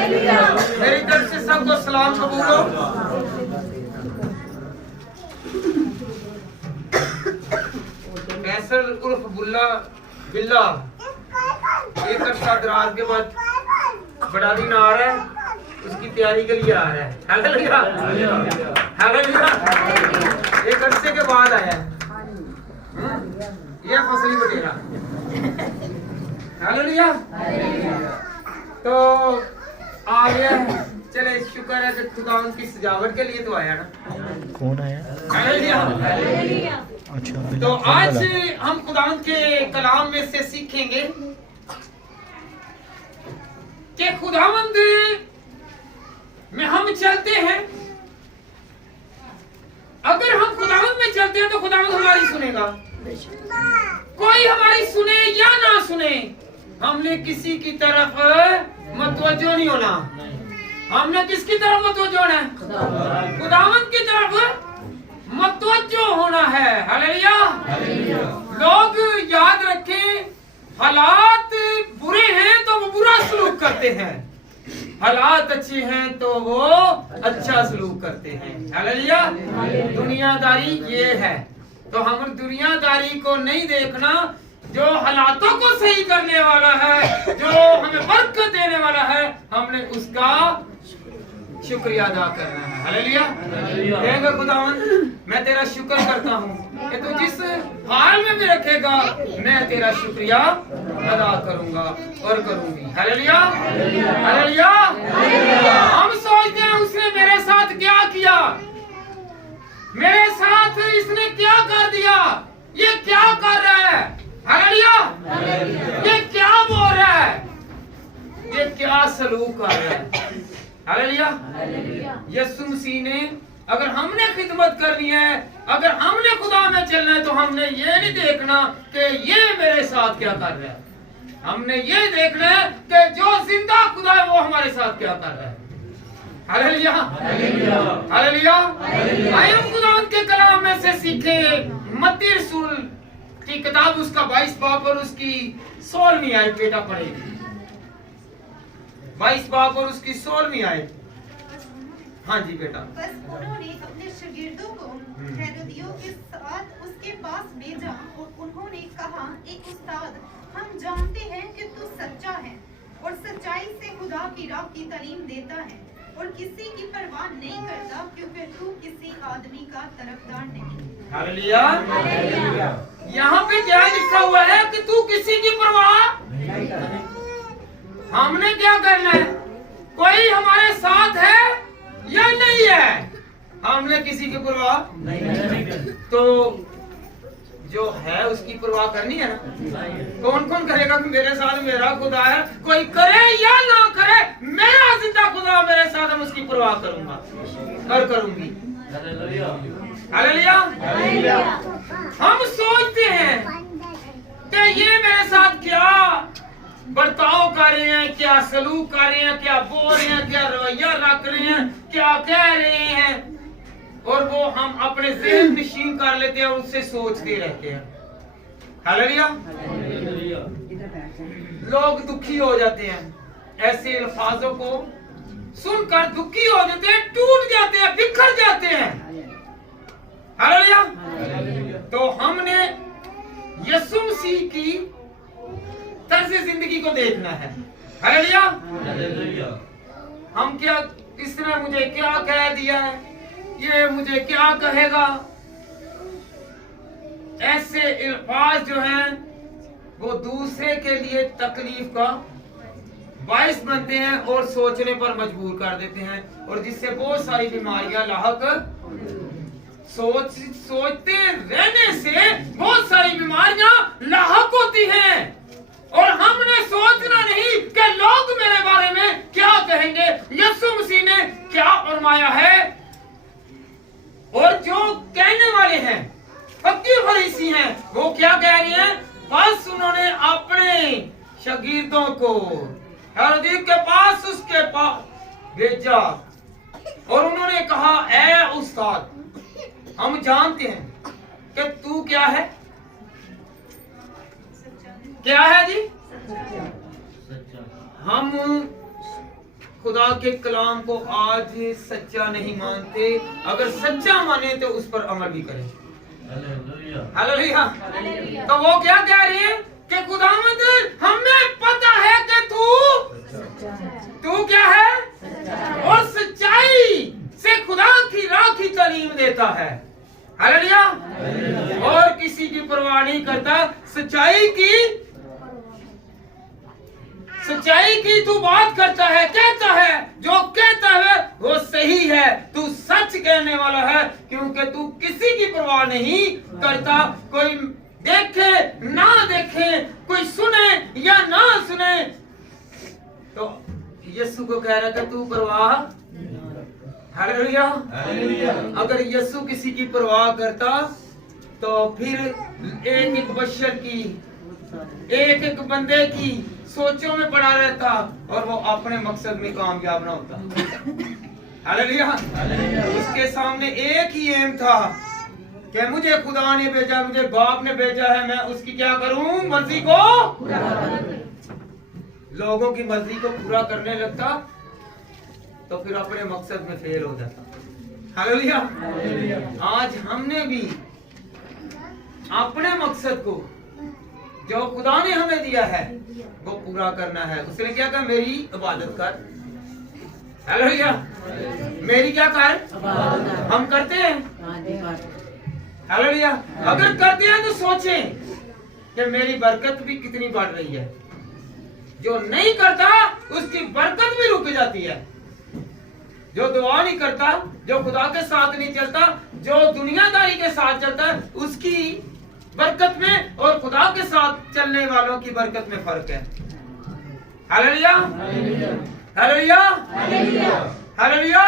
मेरी तरफ से सबको सलाम कबूल हो। कैसर उर्फ बुल्ला बिल्ला एक अर्सा दराज के बाद बड़ा दिन आ रहा है, उसकी तैयारी के लिए आ रहा है। Hallelujah, hallelujah. एक अरसे के बाद आया है ये फसली बटेरा। हालेलुया। तो आ गया, चले शुक्र है कि खुदावंद की सजावट के लिए तो आया ना। कौन आया? हालेलुया। अच्छा, तो आज हम खुदावंद के कलाम में से सीखेंगे कि खुदावंद में हम चलते हैं। अगर हम खुदावंद में चलते हैं तो खुदावंद हमारी सुनेगा। कोई हमारी सुने या ना सुने, हमने किसी की तरफ मतवज्जो नहीं होना। हमने किसकी तरफ मतवज्जो होना है? खुदावंद की तरफ मतवज्जो होना है। हालेलुया। लोग याद रखें, हालात बुरे हैं तो वो बुरा सलूक करते हैं, हालात अच्छे हैं तो वो अच्छा सलूक करते हैं। हालेलुया। दुनियादारी ये है। तो हम दुनियादारी को नहीं देखना, जो हालातों को सही करने वाला है, जो हमें बरकत देने वाला है, हमने उसका शुक्रिया अदा करना है। हालेलुया। कहेंगे खुदावंद मैं तेरा शुक्र करता हूँ कि तू जिस हाल में भी रखेगा मैं तेरा शुक्रिया अदा करूंगा और करूंगी। Hallelujah, hallelujah. हम सोचते हैं उसने मेरे साथ क्या किया, मेरे साथ इसने क्या कर दिया, ये क्या कर रहा है। हालेलुया। ये क्या बोल रहा है, ये क्या सलूक कर रहा है। हालेलुया। यीशु मसीह ने, अगर हमने खिदमत करनी है, अगर हमने खुदा में चलना है, तो हमने ये नहीं देखना कि ये मेरे साथ क्या कर रहा है। हमने ये देखना है कि जो जिंदा खुदा है वो हमारे साथ क्या कर रहा है। Hallelujah, hallelujah. आइए हम खुदा के कलाम में से सीखे। मत्ती रसूल की किताब उसका 22 बाब और उसकी 16वीं आयत बेटा पढ़ेगी। 22 बाब और उसकी 16वीं आयत। हाँ जी बेटा। बस उन्होंने अपने शागिर्दों को हेरोदियों के साथ उसके पास भेजा और उन्होंने कहा, एक उस्ताद, हम जानते हैं कि तू सच्चा है और सच्चाई से खुदा की राह की तालीम देता है और किसी की परवाह नहीं करता, क्योंकि तू किसी आदमी का तरफदार नहीं। हालेलुया। यहाँ पे क्या लिखा हुआ है कि तू किसी की परवाह। हमने क्या करना है, कोई हमारे साथ है या नहीं है, हमने किसी की परवाह नहीं। तो जो है उसकी परवाह करनी है ना। कौन कौन करेगा कि मेरे साथ मेरा खुदा है, कोई करे या ना करे, मेरा जिंदा खुदा मेरे साथ, हम उसकी परवाह करूंगा और करूंगी। हालेलुया। हम सोचते हैं कि ये मेरे साथ क्या बर्ताव कर रहे हैं, क्या सलूक कर रहे हैं, क्या बोल रहे हैं, क्या रवैया रख रहे हैं, क्या कह रहे हैं, और वो हम अपने ज़हन नशीन कर लेते हैं और उससे सोचते रहते हैं। हालेलुया। लोग दुखी हो जाते हैं, ऐसे अल्फाजों को सुनकर दुखी हो जाते हैं, टूट जाते हैं, बिखर जाते हैं। हालेलुया। तो हमने यीशु मसीह की तर्ज जिंदगी को देखना है। हालेलुया। हम क्या, इसने मुझे क्या कह दिया है, ये मुझे क्या कहेगा, ऐसे अल्फाज जो हैं वो दूसरे के लिए तकलीफ का बाइस बनते हैं और सोचने पर मजबूर कर देते हैं, और जिससे बहुत सारी बीमारियां लाहक सोचते रहने से बहुत सारी बीमारियां लाहक होती हैं। और हमने सोचना नहीं कि लोग मेरे बारे में क्या कहेंगे, यीशु मसीह ने क्या फरमाया है। और जो कहने वाले हैं, पक्के फरीसी हैं, वो क्या कह रहे हैं, बस उन्होंने अपने शागिर्दों को हेरोदियों के पास, उसके पास भेजा और उन्होंने कहा, ऐ उस्ताद, हम जानते हैं कि तू क्या है, क्या है जी, हम खुदा के कलाम को आज सच्चा नहीं मानते, अगर सच्चा माने तो उस पर अमल भी करें। हालेलुया। तो वो क्या कह रही है कि खुदावंद हमें पता है कि तू क्या है, और सच्चाई से खुदा की राह की तालीम देता है। हालेलुया। और किसी की परवाह नहीं करता, सच्चाई की तू बात करता है, कहता है, जो कहता है वो सही है, तू सच कहने वाला है, क्योंकि तू किसी की परवाह नहीं करता। कोई देखे ना देखे, कोई सुने या ना सुने। तो यीशु को कह रहा था तू परवाह। हालेलुया। अगर यीशु किसी की परवाह करता तो फिर एक एक बशर की, एक एक बंदे की सोचों में पड़ा रहता और वो अपने मकसद में कामयाब ना होता। हालेलुया। उसके सामने एक ही एम था कि मुझे खुदा ने भेजा, मुझे बाप ने भेजा है, मैं उसकी क्या करूं, मर्जी को, लोगों की मर्जी को पूरा करने लगता तो फिर अपने मकसद में फेल हो जाता। हालेलुया। आज हमने भी अपने मकसद को जो खुदा ने हमें दिया है वो पूरा करना है। उसने क्या कहा, मेरी इबादत कर। हालेलुया। मेरी क्या कर, हम करते हैं। हालेलुया। अगर करते हैं तो सोचें कि मेरी बरकत भी कितनी बढ़ रही है। जो नहीं करता उसकी बरकत भी रुक जाती है। जो दुआ नहीं करता, जो खुदा के साथ नहीं चलता, जो दुनियादारी के साथ चलता है, उसकी बरकत में और खुदा के साथ चलने वालों की बरकत में फर्क है। हालेलुया। हालेलुया। हालेलुया।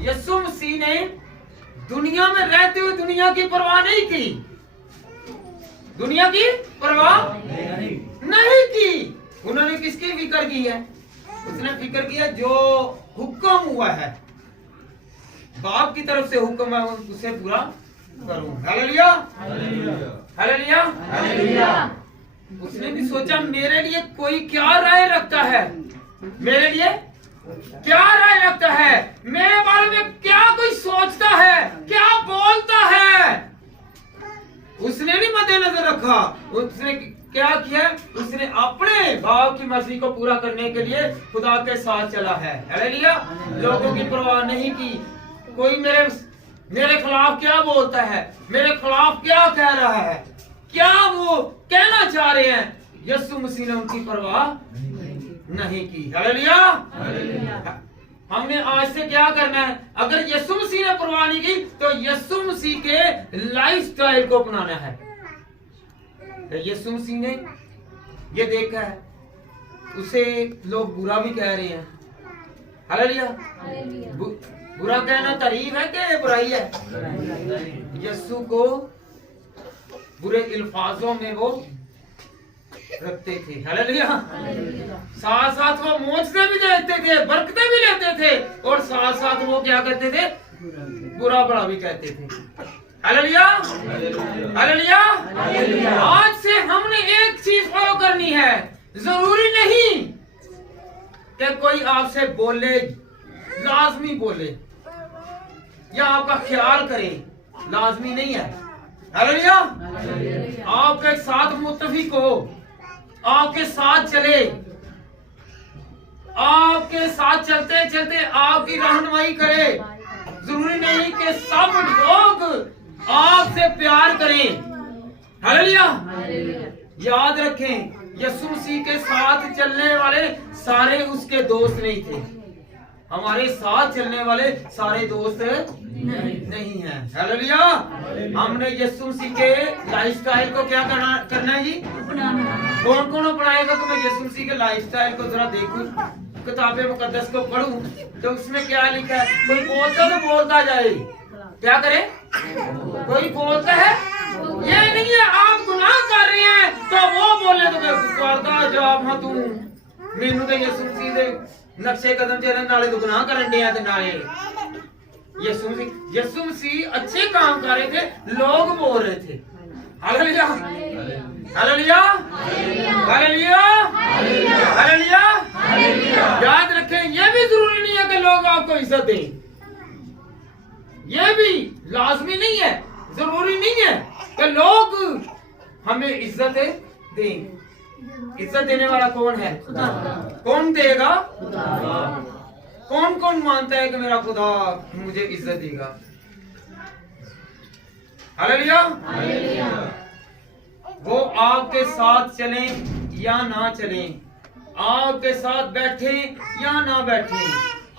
यीशु मसीह ने दुनिया में रहते हुए दुनिया की परवाह नहीं की, दुनिया की परवाह नहीं की। उन्होंने किसकी फिक्र की है? उसने फिक्र किया जो हुक्म हुआ है, बाप की तरफ से हुक्म है, उसे पूरा करूं। हालेलुया। हालेलुया। उसने भी सोचा मेरे लिए कोई क्या राय रखता है, मेरे लिए क्या राय रखता है, मेरे बारे में क्या कोई सोचता है, क्या बोलता है। उसने भी मद्देनजर रखा। उसने क्या किया, उसने अपने बाप की मर्जी को पूरा करने के लिए खुदा के साथ चला है। हालेलुया। लोगों की परवाह नहीं की, कोई मेरे खिलाफ क्या बोलता है, मेरे खिलाफ क्या कह रहा है, क्या वो कहना चाह रहे हैं। यीशु मसीह ने उनकी परवाह नहीं की। हालेलुया। हमने आज से क्या करना है, अगर यीशु मसीह ने परवाह नहीं की तो यीशु मसीह के लाइफस्टाइल को अपनाना है। यीशु मसीह ने ये देखा है, उसे लोग बुरा भी कह रहे हैं। हालेलुया। बुरा कहना तारीफ है कि बुराई है? यीशु को बुरे अल्फाजों में वो रखते थे। हालेलुया। साथ साथ वो मोचते भी लेते थे, बरकतें भी लेते थे, और साथ साथ वो क्या करते थे, बुरा भला भी कहते थे। हालेलुया। हालेलुया। आज से हमने एक चीज फॉलो करनी है। जरूरी नहीं कि कोई आपसे बोले, लाजमी बोले या आपका ख्याल करे, लाजमी नहीं है। हालेलुया। आपके साथ मुत्तफिक हो, आपके साथ चले, आपके साथ चलते चलते आपकी रहनुमाई करे। जरूरी नहीं कि सब लोग आपसे प्यार करें। हालेलुया। याद रखें, यीशु मसीह के साथ चलने वाले सारे उसके दोस्त नहीं थे। हमारे साथ चलने वाले सारे दोस्त नहीं हैं। हालेलुया। हमने यीशु मसीह के लाइफस्टाइल को क्या करना है जी, कौन कौन अपनाएगा। तो मैं यीशु मसीह के लाइफस्टाइल को जरा देखूं, किताब मुकद्दस को पढ़ूं तो उसमें क्या लिखा है। कोई बोलता तो बोलता जाए, क्या करे, कोई बोलता है, ये नहीं है आप गुनाह कर रहे हैं तो वो बोले तो करता जवाब हाँ तू मैनू तो यीशु मसीह दे नक्शे कदम चले नाले तो गुनाह करन दिया ते नाले यीशु मसीह अच्छे काम कर रहे थे, लोग बोल रहे थे। हालेलुया। हालेलुया। हालेलुया। हालेलुया। इज्जत दें। ये भी लाजमी नहीं है, जरूरी नहीं है कि लोग हमें इज्जत दें। इज्जत देने वाला कौन है? कौन देगा? कौन कौन मानता है कि मेरा खुदा मुझे इज्जत देगा? हालेलुया। वो आपके साथ चलें या ना चलें, आपके साथ बैठे या ना बैठे,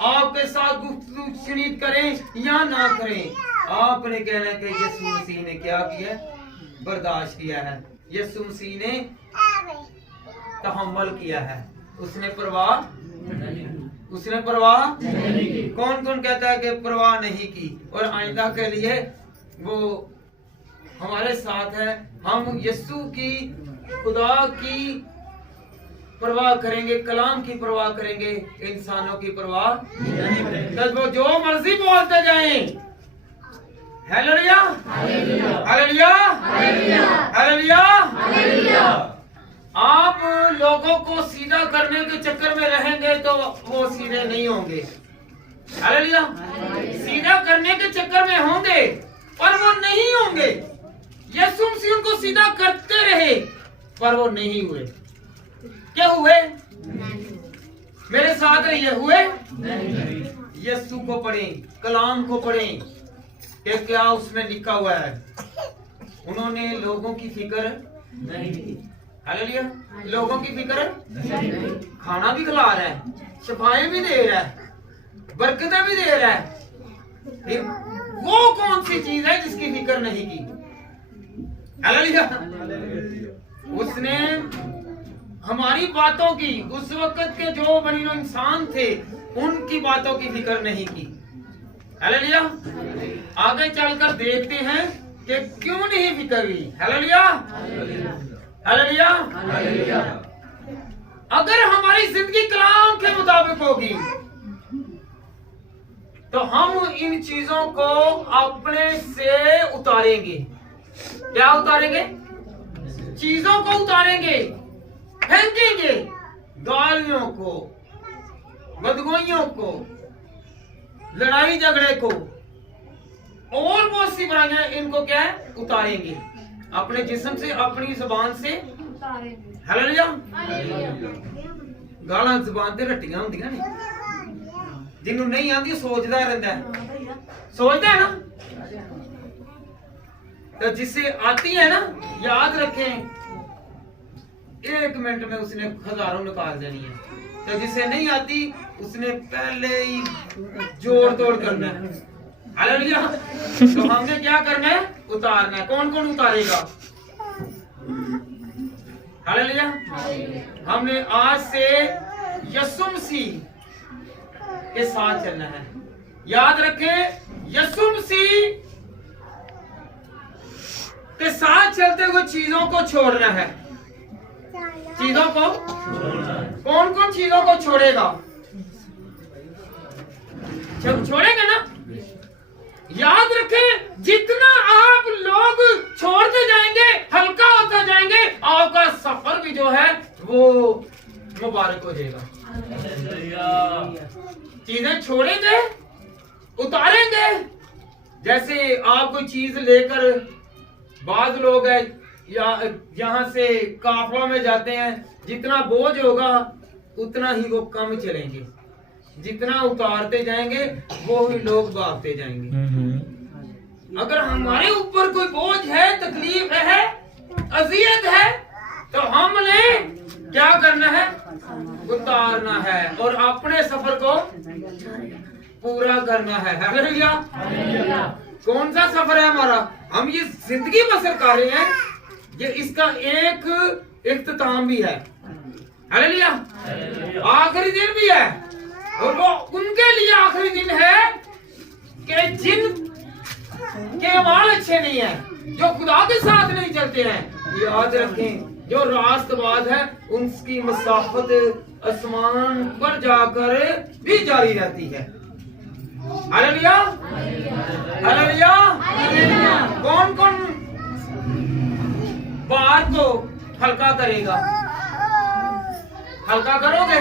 आपके साथ गुफ्तगू सुनीत करें या ना करें, आपने कहना है कि यीशु मसीह ने क्या किया? बर्दाश्त किया है। यीशु मसीह ने तहम्मुल किया है, उसने परवाह नहीं की। कौन कौन कहता है कि परवाह नहीं की और आइंदा के लिए वो हमारे साथ है? हम यीशु की, खुदा की परवाह करेंगे, कलाम की परवाह करेंगे, इंसानों की परवाह नहीं करेंगे। वो जो मर्जी बोलते जाएं। Hallelujah, hallelujah, hallelujah. आप लोगों को सीधा करने के चक्कर में रहेंगे तो वो सीधे नहीं होंगे। हालेलुया। सीधा करने के चक्कर में होंगे पर वो नहीं होंगे। यीशु मसीह उनको सीधा करते रहे पर वो नहीं हुए। क्या हुए? मेरे साथ रहिए, हुए? यीशु को पढ़ें, कलाम को पढ़ें कि क्या उसमें लिखा हुआ है। उन्होंने लोगों की फिक्र नहीं की। हालेलुया। लोगों की फिक्र, खाना भी खिला रहा है, शफाएं भी दे रहा है, बरकतें भी दे रहा है, फिर वो कौन सी चीज है जिसकी फिक्र नहीं की? हालेलुया। उसने हमारी बातों की, उस वक्त के जो बनीनो इंसान थे उनकी बातों की फिक्र नहीं की। हालेलुया। आगे चलकर देखते हैं कि क्यों नहीं फिक्र की। Hallelujah, hallelujah. अगर हमारी जिंदगी कलाम के मुताबिक होगी तो हम इन चीजों को अपने से उतारेंगे। क्या उतारेंगे? चीजों को उतारेंगे, फेंकेंगे, गालियों को, बदगोइयों को, लड़ाई झगड़े को और बहुत सी बुराइयां, इनको क्या है? उतारेंगे अपने जिस्म से, अपनी जुबान से। हालेलुया। गालां जुबान ते रट्टियां होंदियां ने, जिन्हों नहीं आती सोचता रहता है, सोचता है ना, तो जिससे आती है ना, याद रखें 1 मिनट में उसने हजारों निकाल देनी है। तो जिसे नहीं आती उसने पहले ही जोड़ तोड़ करना है। हालेलुया। तो हमने क्या करना है? उतारना है। कौन कौन उतारेगा? हालेलुया। हमने आज से यीशु मसीह के साथ चलना है। याद रखें, यीशु मसीह के साथ चलते हुए चीजों को छोड़ना है। चीजों को, कौन कौन चीजों को छोड़ेगा? जब छोड़ेगा ना, याद रखें, जितना आप लोग छोड़ते जाएंगे, हल्का होता जाएंगे, आपका सफर भी जो है वो मुबारक हो जाएगा। चीजें छोड़ेंगे, उतारेंगे। जैसे आप कोई चीज लेकर, बाद लोग है या यहाँ से काफला में जाते हैं, जितना बोझ होगा उतना ही वो कम चलेंगे, जितना उतारते जाएंगे वो ही लोग भागते जाएंगे। अगर हमारे ऊपर कोई बोझ है, तकलीफ है, अजियत है, तो हमने क्या करना है? उतारना है और अपने सफर को पूरा करना है। हालेलुया। कौन सा सफर है हमारा? हम ये जिंदगी बसर कर रहे हैं, ये इसका एक इख्तिताम भी है। हालेलुया। आखिरी दिन भी है और वो उनके लिए आखिरी दिन है कि जिन के अमाल अच्छे नहीं है, जो खुदा के साथ नहीं चलते हैं। याद रखें, जो रास्तबाज है उनकी मसाफत आसमान पर जाकर भी जारी रहती है। Hallelujah, hallelujah. कौन कौन बात को हल्का करेगा? हल्का करोगे?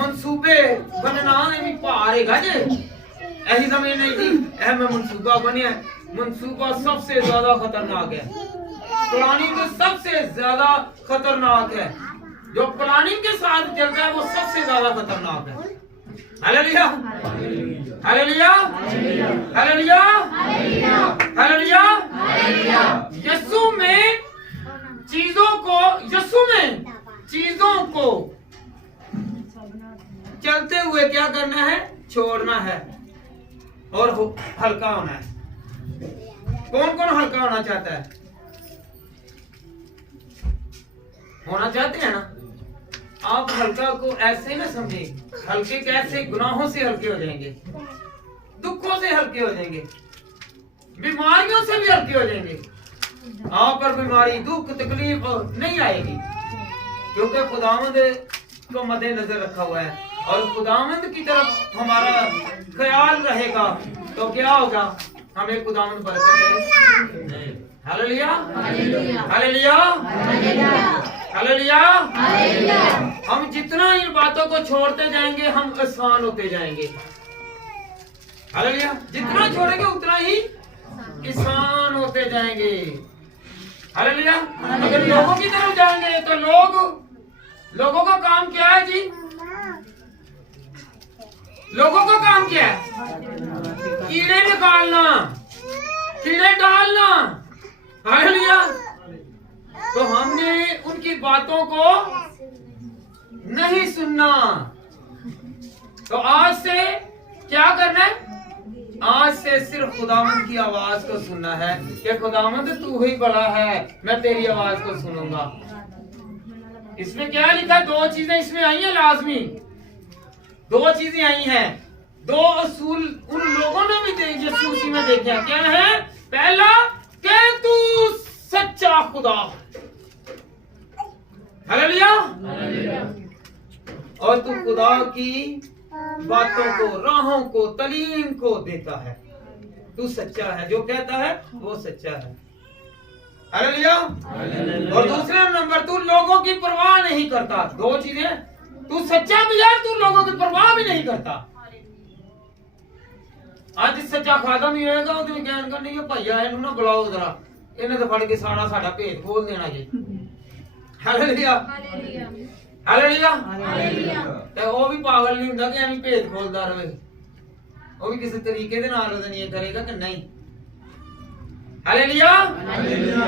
मनसूबे बनना भी भारेगा जे ऐसी जमीन नहीं थी ऐ में मनसूबा बनिया मनसूबा सबसे ज्यादा खतरनाक है प्लानिंग तो सबसे ज्यादा खतरनाक है जो प्लानिंग के साथ चलता है वो सबसे ज्यादा खतरनाक है हालेलुया हालेलुया हालेलुया हालेलुया यीशु में चीजों को चलते हुए क्या करना है छोड़ना है और हल्का होना है कौन कौन हल्का होना चाहता है होना चाहते हैं ना आप हल्का को ऐसे ना समझे हल्के कैसे गुनाहों से हल्के हो जाएंगे दुखों से हल्के हो जाएंगे बीमारियों से भी हल्के हो जाएंगे आप पर बीमारी दुख तकलीफ नहीं आएगी क्योंकि खुदावंद को मद्देनजर रखा हुआ है और खुदावंद की तरफ हमारा ख्याल रहेगा तो क्या होगा हमें खुदावंद बरकत दे हालेलुया हालेलुया हालेलुया हम जितना इन बातों को छोड़ते जाएंगे हम आसान होते जाएंगे हालेलुया जितना छोड़ेंगे उतना ही आसान होते जाएंगे हालेलुया अगर लोगों की तरफ जाएंगे तो लोगों का काम क्या है जी लोगों का काम क्या है कीड़े निकालना कीड़े डालना हालेलुया तो हमने उनकी बातों को नहीं सुनना तो आज से क्या करना है आज से सिर्फ खुदावंद की आवाज को सुनना है कि खुदावंद तू ही बड़ा है मैं तेरी आवाज को सुनूंगा इसमें क्या लिखा है दो चीजें इसमें आई हैं लाजमी दो चीजें आई हैं दो असूल उन लोगों ने भी यीशु मसीह में देखे हैं क्या है पहला कि तू सच्चा खुदा हालेलुया और तू खुदा की बातों को राहों को तालीम को देता है तू सच्चा है जो कहता है वो सच्चा है हालेलुया और दूसरे नंबर तू लोगों की परवाह नहीं करता दो चीजें तू सच्चा भी है तू लोगों की परवाह भी नहीं करता आज सच्चा खादम ही होएगा ਉਹਦੇ ਗਿਆਨ ਕਰਨੀ ਹੈ ਭਈਆ ਇਹਨੂੰ ਨਾ ਬੁਲਾਓ ਜ਼ਰਾ ਇਹਨੇ ਤਾਂ ਫੜ ਕੇ ਸਾਰਾ ਸਾਡਾ ਭੇਦ ਖੋਲ ਦੇਣਾ ਜੀ ਹਾਲੇਲੂਇਆ ਹਾਲੇਲੂਇਆ ਹਾਲੇਲੂਇਆ ਤੇ ਉਹ ਵੀ ਪਾਗਲ ਨਹੀਂ ਹੁੰਦਾ ਕਿ ਐਵੇਂ ਭੇਦ ਖੋਲਦਾ ਰਹੇ ਉਹ ਵੀ ਕਿਸੇ ਤਰੀਕੇ ਦੇ ਨਾਲ ਉਹਦਾ ਨਹੀਂ ਕਰੇਗਾ ਕਿ ਨਹੀਂ हालेलुया हालेलुया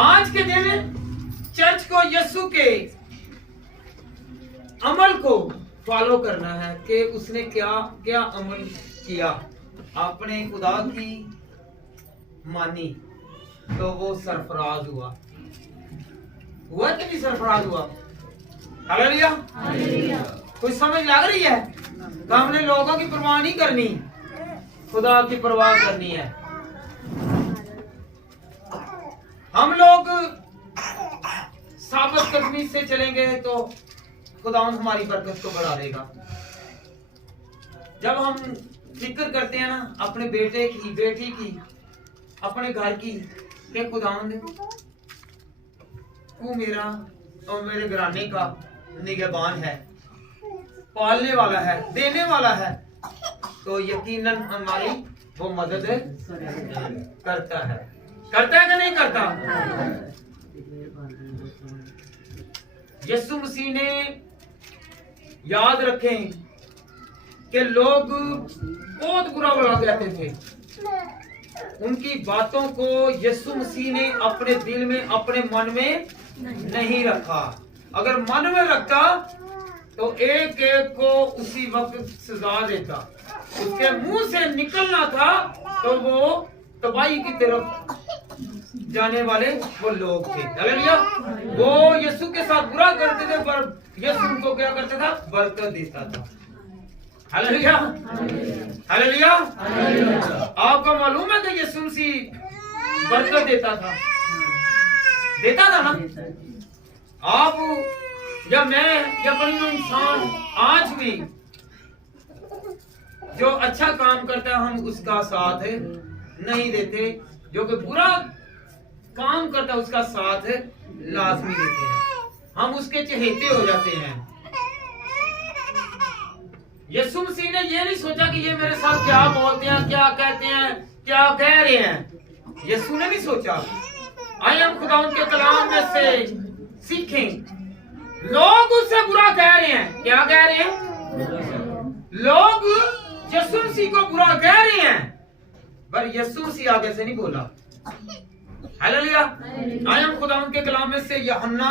आज के दिन चर्च को यीशु के अमल को फॉलो करना है कि उसने क्या क्या अमल किया अपने खुदा की मानी तो वो सरफराज हुआ कि नहीं सरफराज हुआ हालेलुया हालेलुया कुछ समझ लग रही है तो हमने लोगों की परवाह नहीं करनी खुदा की परवाह करनी है हम लोग साबित कदमी से चलेंगे तो खुदा हमारी बरकत को बढ़ा देगा जब हम फिक्र करते हैं ना अपने बेटे की बेटी की अपने घर की कि खुदावंद तू मेरा और मेरे घराने का निगहबान है पालने वाला है देने वाला है तो यकीनन हमारी वो मदद करता है कि नहीं करता यीशु मसीह ने याद रखें कि लोग बहुत बुरा बुरा कहते थे उनकी बातों को यीशु मसीह ने अपने दिल में अपने मन में नहीं रखा अगर मन में रखता तो एक एक को उसी वक्त सजा देता उसके मुंह से निकलना था तो वो तबाही की तरफ जाने वाले वो लोग थे हालेलुया वो यीशु के साथ बुरा करते थे पर यीशु उनको क्या करता था बरकत देता था हालेलुया हालेलुया आपको मालूम है कि यीशु मसीह बरकत देता था ना आप या मैं या बड़ी इंसान आज भी जो अच्छा काम करता है हम उसका साथ नहीं देते जो कि बुरा काम करता है उसका साथ लाजमी देते हैं हम उसके चहेते हो जाते हैं। यीशु मसीह ने ये नहीं सोचा कि ये मेरे साथ क्या बोलते हैं, क्या कहते हैं, क्या कह रहे हैं। यीशु ने नहीं सोचा। आइए हम खुदा उनके कलाम में से सीखें। लोग उससे बुरा कह रहे हैं। क्या कह रहे हैं? लोग यीशु मसीह को बुरा कह रहे हैं, पर यीशु मसीह आगे से नहीं बोला। हालेलुया। आइए हम खुदा उनके कलाम में से यूहन्ना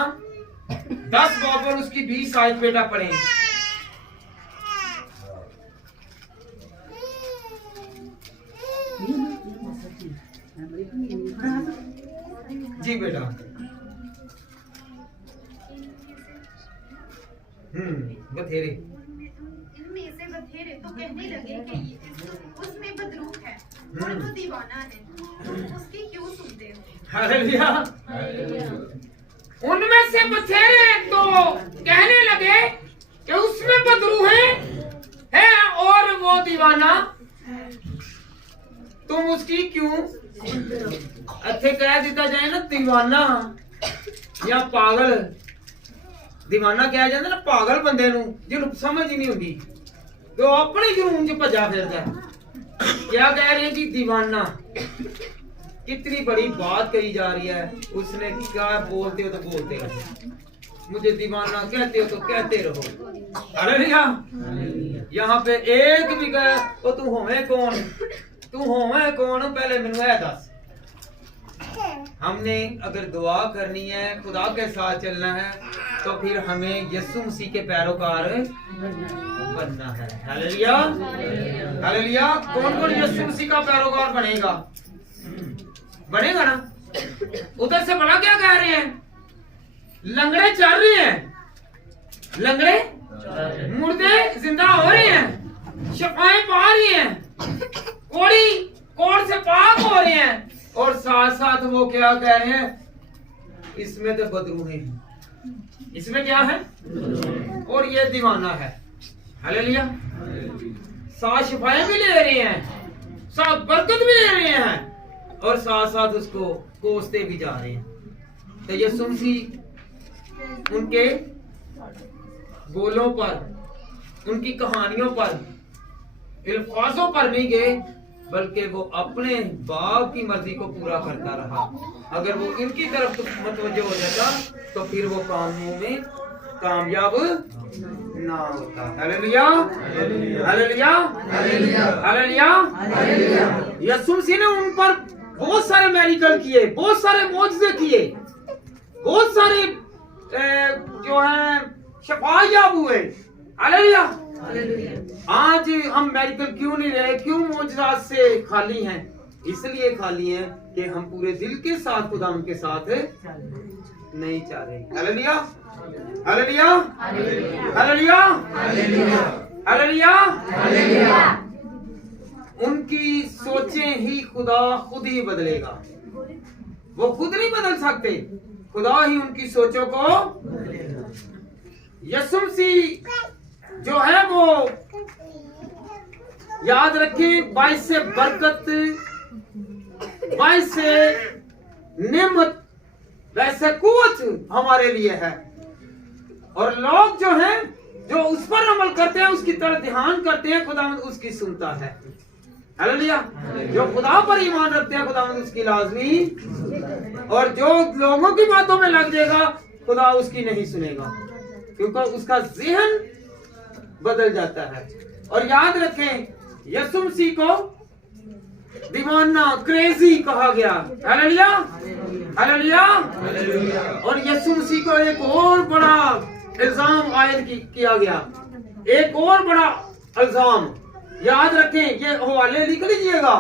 10 बाब और उसकी 20 आयत बेटा पढ़ें। जी बेटा। बथेरे। इनमें से बथेरे तो कहने लगे कि उसमें बदरूप है और वो दीवाना है, उसकी क्यों सुनते हो? हालेलुया। उनमें से बथेरे तो कहने लगे कि उसमें बदरू है और वो दीवाना, तुम उसकी क्यों? अच्छे कह दिता जाए ना दीवाना या पागल। दीवाना कहा जाता ना पागल बंदे नूं जिन्हों समझ ही नहीं होती, तो अपने जुनून च भजा फिरदा। क्या कह रहे हैं जी? दीवाना। कितनी बड़ी बात कही जा रही है। उसने क्या बोलते हो तो बोलते रहो, मुझे दीवाना कहते हो तो कहते रहो। हालेलुया। यहाँ पे एक भी कहे तो तू होवे कौन, तू होवे कौन, पहले मैनू है दस। हमने अगर दुआ करनी है, खुदा के साथ चलना है, तो फिर हमें यीशु मसीह के पैरोकार बनना है। हालेलुया। हालेलुया। कौन कौन यीशु मसीह का पैरोकार बनेगा? बनेगा ना। उधर से बड़ा क्या कह रहे हैं? लंगड़े चल रहे हैं, लंगड़े मुर्दे जिंदा हो रहे हैं, शफाएं पा रही हैं, कोड़ी कोड़ से पाक हो रहे हैं, और साथ साथ वो क्या कह रहे हैं? इसमें तो बदरू है, इसमें क्या है? और ये दीवाना है। हालेलुया। साथ शफाएं भी ले रहे हैं, साथ बरकत भी ले रहे हैं, और साथ साथ उसको कोसते भी जा रहे हैं। तो यीशु मसीह उनके बोलों पर, उनकी कहानियों पर, अल्फाजों पर नहीं गए, बल्कि वो अपने बाप की मर्जी को पूरा करता रहा। अगर वो इनकी तरफ मुतवज्जो हो जाता तो फिर वो कामों में कामयाब ना होता। हालेलुया। हालेलुया। हालेलुया। यीशु मसीह ने उन पर बहुत सारे मेरिकल किए, बहुत सारे मौजज़े किए, बहुत सारे जो है शफायाब हुए। हालेलुया। आज हम मेडिकल क्यों नहीं रहे, क्यों मौजज़ात से खाली हैं? इसलिए खाली हैं कि हम पूरे दिल के साथ खुदा के साथ नहीं चाह रहे। हालेलुया। हालेलुया। हालेलुया। हालेलुया। उनकी सोचें ही खुदा खुद ही बदलेगा। वो खुद नहीं बदल सकते, खुदा ही उनकी सोचों को। यीशु मसीह जो है वो याद रखें, बाइस से बरकत, बाइस से नेमत, वैसे कुवत हमारे लिए है। और लोग जो हैं, जो उस पर अमल करते हैं, उसकी तरफ ध्यान करते हैं, खुदावंद उसकी सुनता है। हालेलुया। जो खुदा पर ईमान रखते हैं, खुदावंद उसकी लाजमी, और जो लोगों की बातों में लग जाएगा, खुदा उसकी नहीं सुनेगा, क्योंकि उसका ज़हन बदल जाता है। और याद रखें, यीशु मसीह को दीवाना, क्रेजी कहा गया। हालेलुया। हालेलुया। और यीशु मसीह को एक और बड़ा इल्जाम आयद किया गया, एक और बड़ा इल्जाम। याद रखें, ये हवाले लिख लीजिएगा।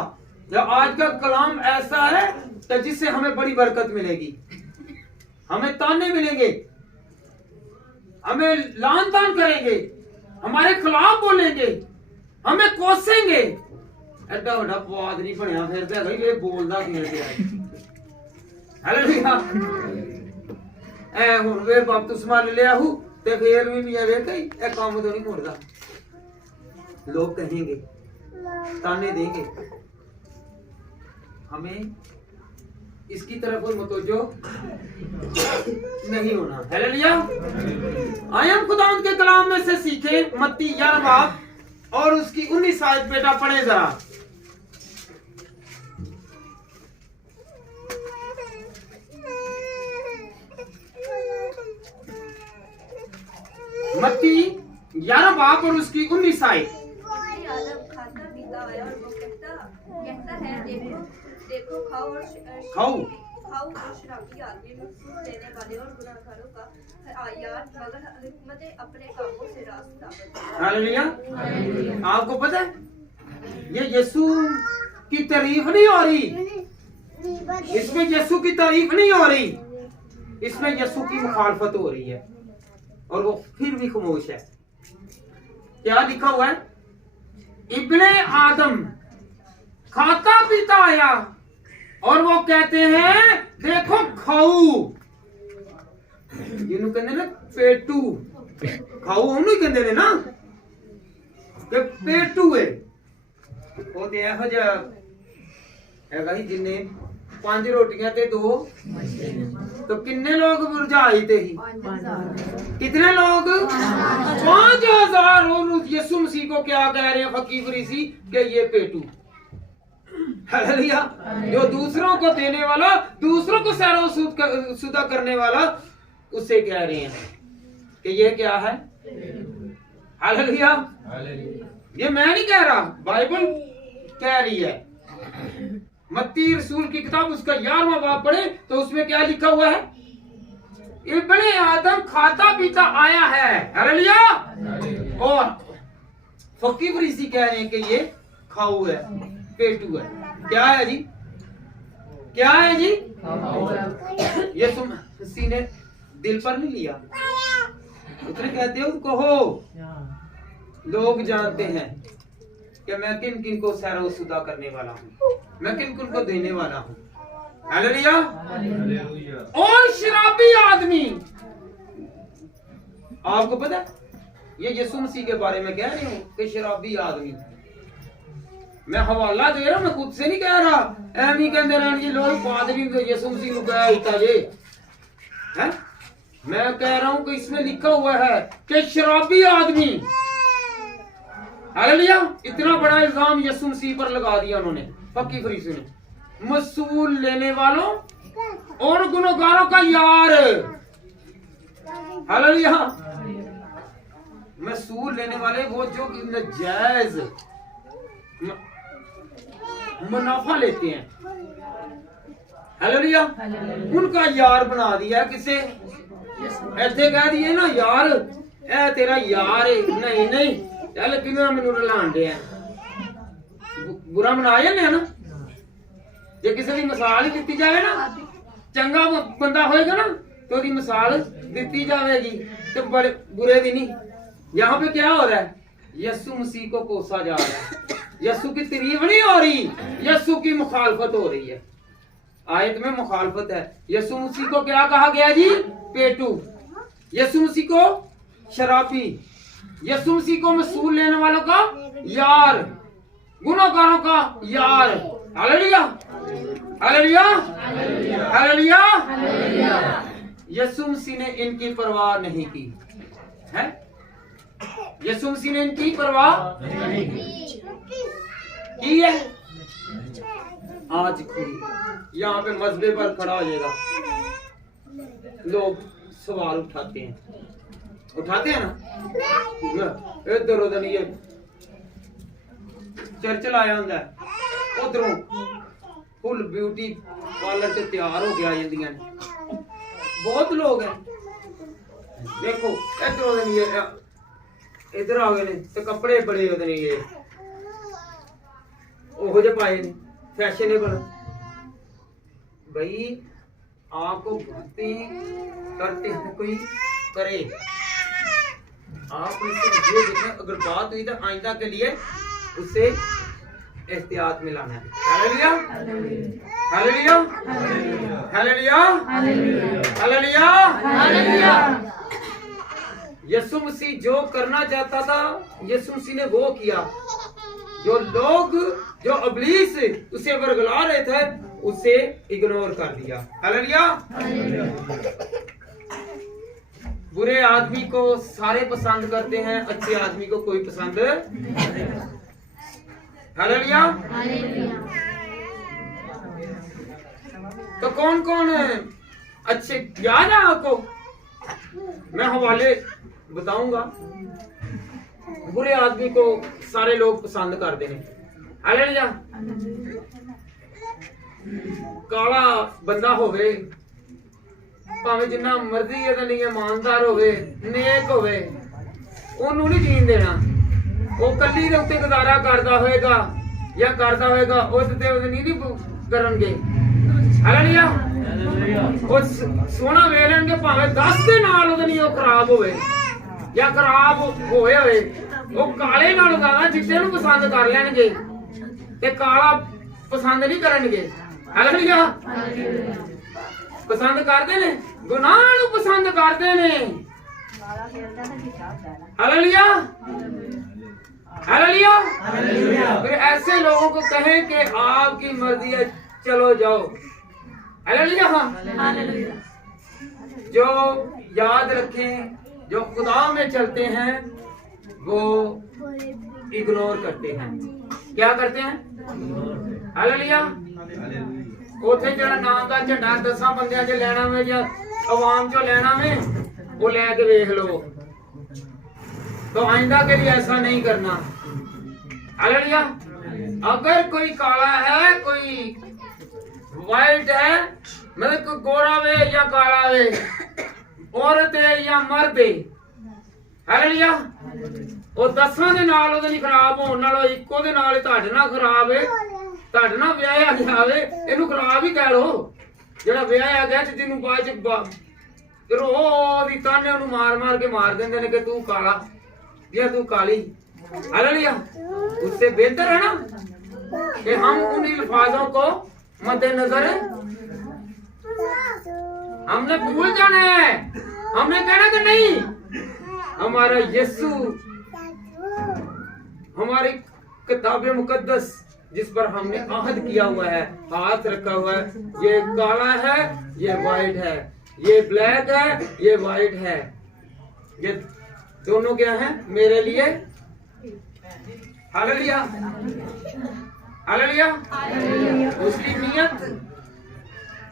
आज का कलाम ऐसा है कि जिससे हमें बड़ी बरकत मिलेगी, हमें ताने मिलेंगे, हमें लान तान करेंगे, हमारे खिलाफ बोलेंगे, हमें कोसेंगे। एडा बड़ा पवाद नहीं बनया फिरदा भाई, ये बोलदा फिरदा है। हालेलुया। ए हुण वे बपतिस्मा ले लिया हूं ते फिर भी नहीं वे कई ए काम तो नहीं मुड़दा। लोग कहेंगे, ताने देंगे, हमें इसकी तरफ कोई मुतवज्जो नहीं होना। हालेलुया। आइए हम खुदावंद के कलाम में से सीखे मत्ती 11 बाब और उसकी 19 आयत। बेटा पढ़े जरा। मत्ती 11 बाब और उसकी 19 आयत। आदम खाता पीता आया और वो कहता है देखो खाओ और शराबी आदमी सूद लेने वाले और गुनाहगारों का यार मगर हिकमत अपने कामों से रास्ता बदला। हालेलुया। आपको पता है ये यीशु की तारीफ नहीं हो रही, इसमें यीशु की तारीफ नहीं हो रही, इसमें यीशु की मुखालफत हो रही है और वो फिर भी खामोश है। क्या लिखा हुआ है? इब्ने आदम खाता पीता आया और वो कहते हैं देखो खाऊ, जिन्हों कहते ना पेटू, खाऊ उन्होंने कहते ने ना कि पेटू है। वो तो यह है जिन्हें 5 रोटियां ते 2 तो किन्ने लोग बुझाई थे ही? कितने लोग? 5000। और यीशु मसीह को क्या कह रहे हैं फकीर फरीसी कि ये पेटू। हालेलुया। जो दूसरों को देने वाला, दूसरों को सैरो-सुदा करने वाला, उसे कह रहे हैं कि ये क्या है? हालेलुया। ये मैं नहीं कह रहा, बाइबल कह रही है। मत्ती रसूल की किताब उसका 11वां बाब पढ़े तो उसमें क्या लिखा हुआ है? इब्ने आदम खाता पीता आया है। हालेलुया। और फकीर फरीसी कह रहे हैं कि ये खाऊ है, पेटू है। क्या है जी? क्या है जी? यीशु मसीह ने दिल पर नहीं लिया। उसने कहते हो कहो लोग जानते हैं कि मैं किन किन को सैरो सुदा करने वाला हूँ, मैं किन किन को देने वाला हूँ। हालेलुया। और शराबी आदमी, आपको पता है ये यीशु मसीह के बारे में कह रही हूँ कि शराबी आदमी। मैं हवाला दे रहा हूं, मैं खुद से नहीं कह रहा। एम कहते रहे लोग पादरी यीशु मसीह को कहा होता ये है। मैं कह रहा हूं कि इसमें लिखा हुआ है कि शराबी आदमी। हालेलुया। इतना बड़ा इल्जाम यीशु मसीह पर लगा दिया उन्होंने, फकीर फरीसी ने। मसूल लेने वालों और गुनहगारों का यार। हालेलुया। मसूल लेने वाले वो जो नाजायज मुनाफा लेते हैं। हालेलुया। उनका यार बना दिया किसे? ऐसे कह दिए ना यार ए तेरा यार है। नहीं नहीं चल किन्ना मैनू रलान दे बुरा मनाया ना। जे किसी की मिसाल ही दी जाए ना, चंगा बंदा होएगा ना तो उसकी मिसाल दी जाएगी, तो बड़े बुरे भी नहीं। यहाँ पे क्या हो रहा है? यीशु मसीह को कोसा जा रहा है। यीशु की तारीफ नहीं हो रही, यीशु की मुखालफत हो रही है। आयत में मुखालफत है। यीशु मसीह को क्या कहा गया जी? पेटू। यीशु मसीह को शराबी, यीशु मसीह को मसूल लेने वालों का यार, गुनहगारों का यार। हालेलुया। हालेलुया। हालेलुया। यीशु मसीह ने इनकी परवाह नहीं की है। यीशु मसीह ने इनकी परवाह की है। आज कोई यहाँ पे मजबे पर खड़ा हो जाएगा, लोग सवाल उठाते हैं ना। इधर उधर ये चर्च लाया होंगे, उधरों फुल ब्यूटी पार्लर से तैयार हो गया जल्दियां। बहुत लोग हैं देखो, इधर उधर ये इधर आ गए तो कपड़े बड़े होते ये ओहो जे पाए ने फैशनेबल। भाई आपको भक्ति करते हैं कोई करे, आप इससे ये देखें अगर बात हुई तो आइंदा के लिए उससे एहतियात में लाना है। Hallelujah. Hallelujah. Hallelujah. Hallelujah. Hallelujah. यीशु मसीह जो करना चाहता था यीशु मसीह ने वो किया। जो लोग जो इब्लीस उसे वर्गला रहे थे उसे इग्नोर कर दिया। हालेलुया। बुरे आदमी को सारे पसंद करते हैं, अच्छे आदमी को कोई पसंद नहीं। हालेलुया। तो कौन कौन अच्छे याद है आपको? मैं हवाले बताऊंगा। बुरे आदमी को सारे लोग पसंद करते हैं। हालेलुया। काला बंदा होवे, भावें जिन्ना मर्जी है नहीं ईमानदार होवे, नेक होवे, ओनू नहीं जीन देना। वो कली दे उत्ते गुजारा करदा होएगा या करदा होएगा, उसते ओदे नहीं करनगे। हालेलुया। वो सोना वे लेंगे, भावें 10 दे नाल ओदे नहीं खराब होवे या खराब होए होए, वो काले नाल ज्यादा चिट्टे नूं पसंद कर लेणगे ते काला पसंद नहीं करनगे। हालेलुया। पसंद करते ने, गुनाह नूं पसंद करते ने। हालेलुया। हालेलुया। फिर ऐसे लोगों को कहें कि आपकी मर्जी है, चलो जाओ। हालेलुया। जो याद रखें, जो खुदा में चलते हैं वो इग्नोर करते हैं। क्या करते हैं? हालेलुया। उथे जरा नाम का झंडा 10 बंदियां च लेना में या अवाम चो लेना में, वो लेके देख लो। तो आइंदा के लिए ऐसा नहीं करना। हालेलुया। अगर कोई काला है, कोई वाइट है, मतलब कोई गोरा वे या काला वे, औरत है या मर्द है, हालेलुया, वो 10 ਦੇ ਨਾਲ ਉਹਦੇ ਨਹੀਂ ਖਰਾਬ ਹੋਣ ਨਾਲੋਂ ਇੱਕੋ ਦੇ ਨਾਲ ਤੁਹਾਡੇ ਨਾਲ ਖਰਾਬ ਹੈ, ਤੁਹਾਡੇ ਨਾਲ ਵਿਆਹਿਆ ਗਿਆ ਵੇ, ਇਹਨੂੰ ਖਰਾਬ ਹੀ ਕਹਿ ਲੋ। ਜਿਹੜਾ ਵਿਆਹਿਆ ਗਿਆ ਤੇ ਜਿਹਨੂੰ ਬਾਅਦ ਚ ਰੋਹ ਦੀ ਤਾਨੇ ਉਹਨੂੰ ਮਾਰ ਕੇ ਮਾਰ ਦਿੰਦੇ ਨੇ ਕਿ ਤੂੰ ਕਾਲਾ या तू काली। हालेलुया। उससे बेहतर है ना कि हम उन अल्फाजों को मद्देनजर हमने भूल जाना है। हमने कहना कि नहीं, हमारा यीशु, हमारी किताब मुकद्दस जिस पर हमने आहद किया हुआ है, हाथ रखा हुआ है, ये काला है, ये वाइट है, ये ब्लैक है, ये वाइट है, ये दोनों क्या है मेरे लिए। हालेलुया। हालेलुया। उसकी नियत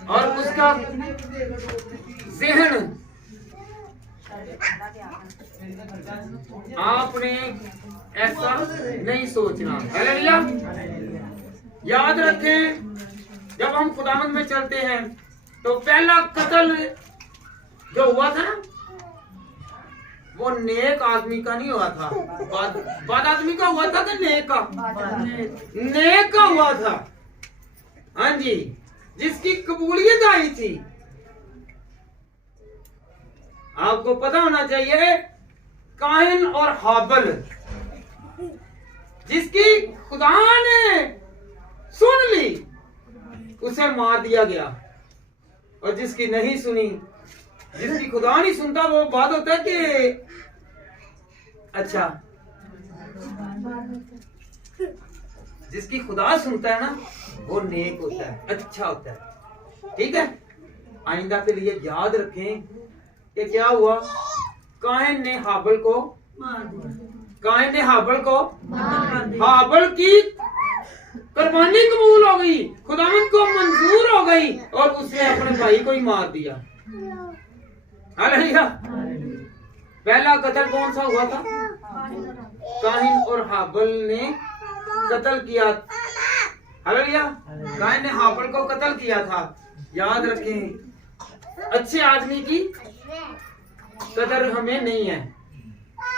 और उसका ज़हन आपने ऐसा नहीं सोचना। हालेलुया। याद रखें, जब हम खुदावंद में चलते हैं तो पहला कत्ल जो हुआ था ना, वो नेक आदमी का नहीं हुआ था, बाद आदमी का हुआ था कि नेक का? नेक का हुआ था। हाँ जी, जिसकी कबूलियत आई थी। आपको पता होना चाहिए, काहिन और हाबल, जिसकी खुदा ने सुन ली उसे मार दिया गया, और जिसकी नहीं सुनी, जिसकी खुदा नहीं सुनता, वो बात होता है कि अच्छा, जिसकी खुदा सुनता है ना, वो नेक होता है, अच्छा होता है। ठीक है। आइंदा के लिए याद रखें कि क्या हुआ, काहिन ने हाबल को हाबल की कुर्बानी कबूल हो गई, खुदावंद को मंजूर हो गई, और उसने अपने भाई को ही मार दिया। हालेलुया। पहला कत्ल कौन सा हुआ था? काहिन और हाबल ने कत्ल किया। हालेलुया। काहिन ने हाबल को कत्ल किया था। याद रखें, अच्छे आदमी की कदर हमें नहीं है।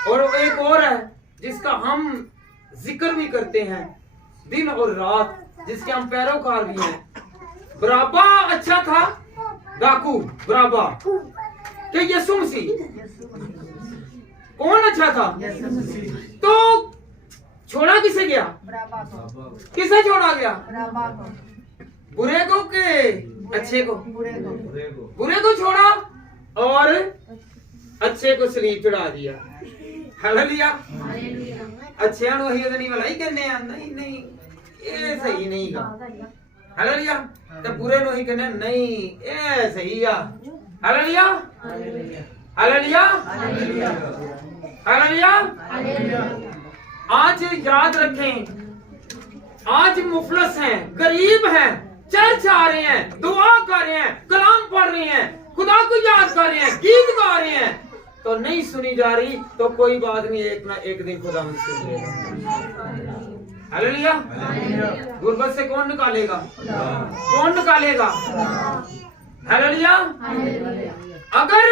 और एक और है जिसका हम जिक्र भी करते हैं दिन और रात, जिसके हम पैरोकार भी हैं। बराबा अच्छा था, डाकू बराबा, कि यीशु मसीह कौन अच्छा था? तो छोड़ा किसे गया? किसे छोड़ा गया? बुरे को के अच्छे को? बुरे को छोड़ा और अच्छे को सलीब चढ़ा दिया। हालेलुया। अच्छे नहीं भलाई करने, नहीं ये सही नहीं का। हालेलुया। तो बुरे नो ही कहने नहीं ए सही आ। Hallelujah hallelujah hallelujah. आज याद रखें, आज मुफलस हैं, गरीब हैं, चर्च आ रहे हैं, दुआ कर रहे हैं, कलाम पढ़ रहे हैं, खुदा को याद कर रहे हैं, गीत गा रहे हैं, तो नहीं सुनी जा रही, तो कोई बात नहीं, एक ना एक दिन खुदा मुझसे सुन लेगा। हालेलुया। गुर्बत से कौन निकालेगा? कौन निकालेगा? हालेलुया। अगर